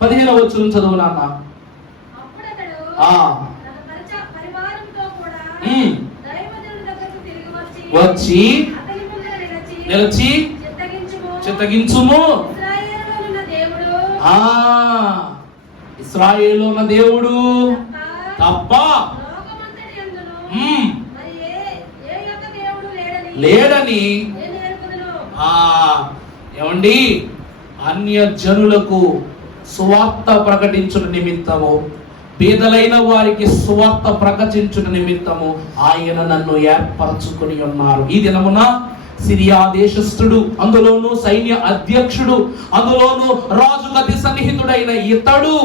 15వ వచనం చదువు నాన్న. వచ్చి నిలిచి చిత్తగించుము. ఇశ్రాయేలులో ఉన్న దేవుడు తప్ప లేడని ఏమండి అన్య జనులకు సువార్త ప్రకటించుట నిమిత్తము, పేదలైన వారికి సువార్త ప్రకటించుట నిమిత్తము ఆయన నన్ను ఏర్పరచుకుని ఉన్నారు. ఈ దినమున సిరియా దేశస్థుడు, అందులోను సైన్య అధ్యక్షుడు, అందులోను రాజుకు అతి సన్నిహితుడైన ఇతడు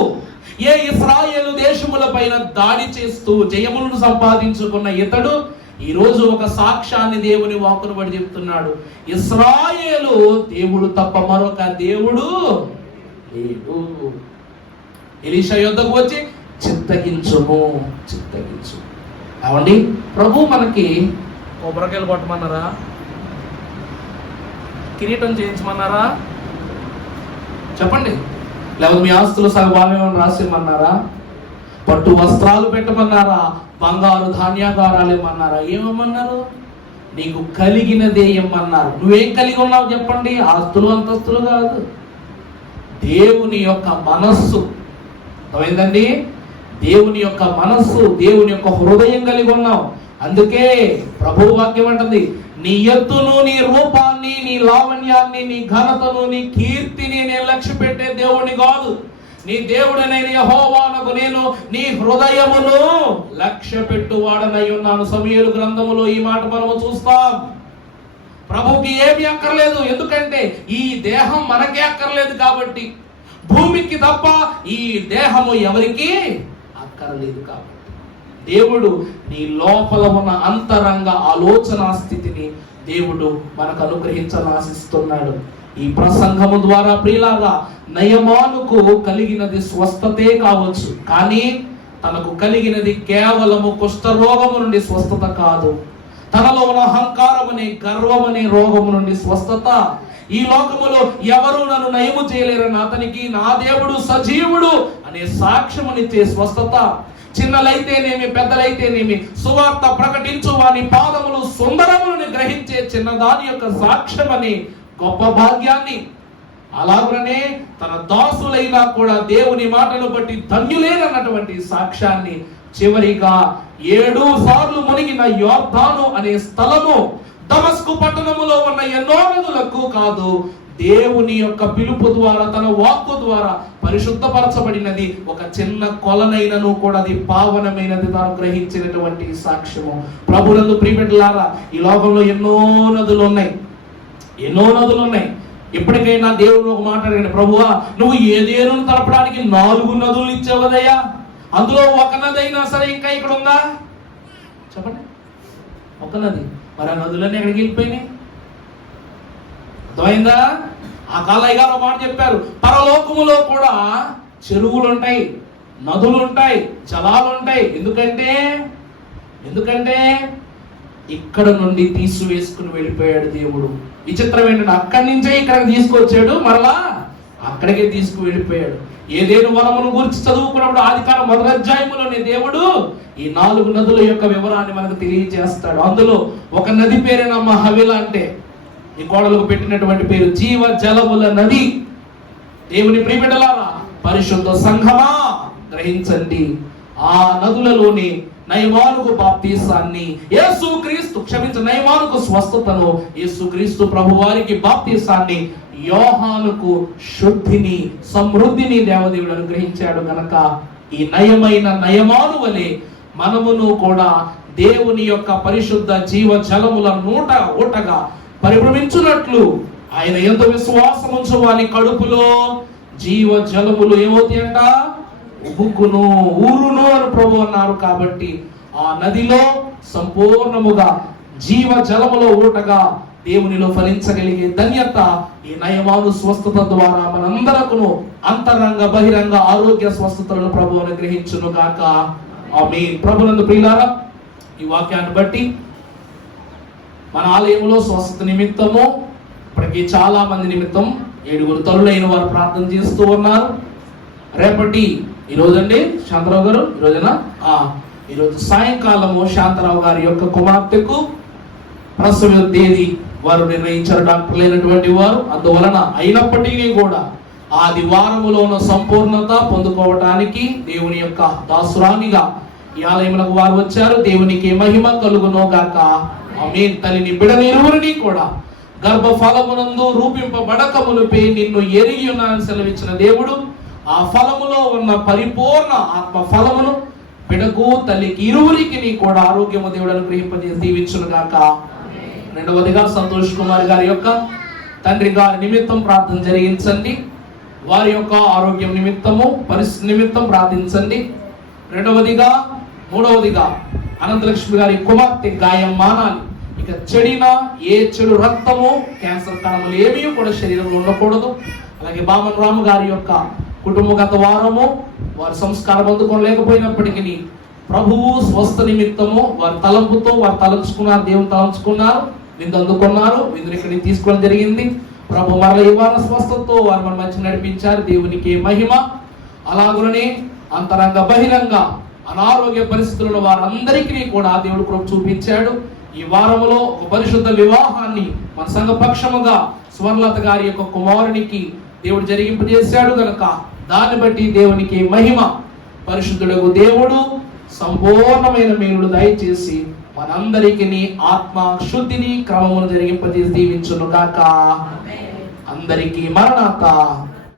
ఏ ఇశ్రాయేలు దేశముల పైన దాడి చేస్తూ జయములను సంపాదించుకున్న ఇతడు ఈ రోజు ఒక సాక్ష్యాన్ని దేవుని వాక్కును బట్టి చెప్తున్నాడు. ఇశ్రాయేలు దేవుడు తప్ప మరొక దేవుడు లేడు. ఎలీషా యొద్దకు వచ్చి చిత్తగించుము. అవండి ప్రభు మనకి కొబ్బరికాయలు కొట్టమన్నారా? కిరీటం చేయించమన్నారా? చెప్పండి. లేకపోతే మీ ఆస్తులు సగభాగం రాసిమన్నారా? పట్టు వస్త్రాలు పెట్టమన్నారా, బంగారు ధాన్యాగారాలు ఇమ్మన్నారా? ఏమన్నారు? నీకు కలిగినదే ఇమ్మన్నారు. నువ్వేం కలిగి ఉన్నావు చెప్పండి? ఆస్తులు అంతస్తులు కాదు, దేవుని యొక్క మనస్సు. అర్థమైందండి? దేవుని యొక్క మనస్సు, దేవుని యొక్క హృదయం కలిగి ఉన్నావు. అందుకే ప్రభువు వాక్యం అంటుంది, నీ ఎత్తును, నీ రూపాన్ని, నీ లావణ్యాన్ని, నీ ఘనతను, నీ కీర్తిని నేను లక్ష్య పెట్టే దేవుడిని కాదు. నీ దేవుడనైన యెహోవానకు నేను నీ హృదయమును లక్ష్య పెట్టువాడనై ఉన్నాను. సమూయేలు గ్రంథములో ఈ మాట మనము చూస్తాం. ప్రభువుకి ఏమీ అక్కర్లేదు, ఎందుకంటే ఈ దేహం మనకే అక్కర్లేదు కాబట్టి. భూమికి తప్ప ఈ దేహము ఎవరికి అక్కర్లేదు కాబట్టి దేవుడు నీ లోపల ఉన్న అంతరంగ ఆలోచన స్థితిని దేవుడు మనకు అనుగ్రహించాలని ఆశిస్తున్నాడు. ఈ ప్రసంగము ద్వారా ప్రియులారా, నయమానుకు కలిగినది స్వస్థతే కావచ్చు, కానీ తనకు కలిగినది కేవలము కుష్ఠరోగము నుండి స్వస్థత కాదు. తనలో ఉన్న అహంకారం అనే, గర్వం అనే రోగము నుండి స్వస్థత. ఈ లోకములో ఎవరు నన్ను నయము చేయలేరని అతనికి నా దేవుడు సజీవుడు అనే సాక్ష్యమునిచ్చే స్వస్థత. చిన్నలైతేనేమి పెద్దలైతేనేమి సువార్త ప్రకటించు వాని పాదములు సుందరములను గ్రహించే చిన్నదాని యొక్క సాక్ష్యం అనే గొప్ప భాగ్యాన్ని, అలాగనే తన దాసులైనా కూడా దేవుని మాటను బట్టి ధన్యులేనన్నటువంటి సాక్ష్యాన్ని, చివరిగా 7 సార్లు మునిగిన యోర్దాను అనే స్థలము దమస్కు పట్టణములో ఉన్న ఎన్నో నదులకు కాదు, దేవుని యొక్క పిలుపు ద్వారా, తన వాక్కు ద్వారా పరిశుద్ధపరచబడినది ఒక చిన్న కొలనైనను కూడా అది పావనమైనది తాను గ్రహించినటువంటి సాక్ష్యము. ప్రభునందు ప్రియబిడ్డలారా, ఈ లోకంలో ఎన్నో నదులు ఉన్నాయి. ఇప్పటికైనా దేవుడు ఒక మాట అడిగాడు, ప్రభువా నువ్వు ఏదేను తలపడానికి 4 నదులు ఇచ్చావదయ్యా, అందులో ఒక నది అయినా సరే ఇంకా ఇక్కడ ఉందా చెప్పండి? ఒక నది. మరి ఆ నదులన్నీ ఎక్కడికి వెళ్ళిపోయినాయి? అర్థమైందా? ఆ కాలయ్య గారు మాట చెప్పారు, పరలోకములో కూడా చెరువులు ఉంటాయి, నదులు ఉంటాయి, జలాలు ఉంటాయి. ఎందుకంటే ఇక్కడ నుండి తీసివేసుకుని వెళ్ళిపోయాడు దేవుడు. విచిత్రం ఏంటంటే అక్కడి నుంచే ఇక్కడికి తీసుకొచ్చాడు, మరలా అక్కడికే తీసుకు వెళ్ళిపోయాడు. ఏదేను వనమును గురించి చదువుకున్నప్పుడు ఆదికాండం 1వ అధ్యాయములోనే దేవుడు ఈ 4 నదుల యొక్క వివరాన్ని మనకు తెలియజేస్తాడు. అందులో ఒక నది పేరేనమ్మ హవిల, అంటే ఈ కోడలకు పెట్టినటువంటి పేరు జీవ జలముల నది. దేవుని ప్రియబిడ్డలారా, పరిశుద్ధ సంఘమా గ్రహించండి, ఆ నదులలోని నయమానుకు బాప్తీసాన్ని నయమానుకు స్వస్థతను, యేసుక్రీస్తు ప్రభువారికి బాప్తీసాన్ని, యోహానుకు శుద్ధిని, సమృద్ధిని దేవదేవుడు అనుగ్రహించాడు గనక ఈ నయమైన నయమాను వలె మనమును కూడా దేవుని యొక్క పరిశుద్ధ జీవ జలముల ఊటగా పరిభ్రమించున్నట్లు ఆయన ఎంత విశ్వాసం ఉంచు వాని కడుపులో జీవ జలములు ఏమవుతాయంట? ఉబుకును, ఊరును అని ప్రభు అన్నారు. కాబట్టి ఆ నదిలో సంపూర్ణముగా జీవ జలములో ఊటగా దేవునిలో ఫలించగలిగే ధన్యత ఈ నయమాను స్వస్థత ద్వారా మనందరకును అంతరంగ బహిరంగ ఆరోగ్య స్వస్థతలను ప్రభు అనుగ్రహించును గాక. ఆమేన్. ప్రభునందు ప్రియులారా, ఈ వాక్యాన్ని బట్టి మన ఆలయంలో స్వస్థత నిమిత్తము ఇప్పటికీ చాలా మంది నిమిత్తం 7 తల్లులైన వారు ప్రార్థన చేస్తూ ఉన్నారు. రేపటి ఈరోజండి శాంతరావు గారు, ఈరోజు సాయంకాలము శాంతరావు గారి యొక్క కుమార్తెకు ప్రసవ తేదీ వారు నిర్ణయించారు, డాక్టర్ లేనటువంటి వారు. అందువలన అయినప్పటికీ కూడా ఆదివారములో ఉన్న సంపూర్ణత పొందుకోవటానికి దేవుని యొక్క దాసురానిగా ఈ ఆలయములకు వారు వచ్చారు. దేవునికి మహిమ కలుగును గాక. ఆమేన్. తల్లిని బిడ్డని ఇరువురిని కూడా గర్భఫలమునందు రూపింపబడక మునుపే నిన్ను ఎరిగి ఉన్నానని సెలవిచ్చిన దేవుడు ఆ ఫలములో ఉన్న పరిపూర్ణ ఆత్మ ఫలమును బిడ్డకు, తల్లికి, ఇరువురికి కూడా ఆరోగ్యము దేవుడు అనుగ్రహింపజేసి దీవించును గాక. రెండవదిగా సంతోష్ కుమార్ గారి యొక్క తండ్రి గారి నిమిత్తం ప్రార్థన జరిగించండి. వారి యొక్క ఆరోగ్యం నిమిత్తము, పరిస్థితి నిమిత్తం ప్రార్థించండి. మూడవదిగా అనంతలక్ష్మి గారి కుమార్తె గాయం మానాలి. ఇక ఏ చెడు రక్తము, క్యాన్సర్ కణములు ఏమీ కూడా శరీరంలో ఉండకూడదు. అలాగే బామన్ రాము గారి యొక్క కుటుంబగత వారము, వారి సంస్కారం అందుకోలేకపోయినప్పటికీ ప్రభువు స్వస్థ నిమిత్తము వారి తలంపుతో వారు తలంచుకున్నారు, దేవుని తలంచుకున్నారు, విందు అందుకున్నారు, విందుని ఇక్కడికి తీసుకోవడం జరిగింది. ప్రభు మరల ఇవాళ స్వస్థతతో వారు మన మంచి నడిపించారు. దేవునికి మహిమ. అలాగనే అంతరంగ బహిరంగ అనారోగ్య పరిస్థితుల్లో వారందరికీ కూడా దేవుడు కృప చూపించాడు. ఈ వారములో ఒక పరిశుద్ధ వివాహాన్ని మన సంఘ పక్షముగా స్వర్ణలత గారి యొక్క కుమారునికి దేవుడు జరిగింపజేశాడు కనుక దాన్ని బట్టి దేవునికి మహిమ. పరిశుద్ధుడకు దేవుడు సంపూర్ణమైన మేలుడు దయచేసి మనందరికీ ఆత్మ శుద్ధిని క్రమమును జరిగింపజేసి దీవించును గాక. అందరికీ మరణాత.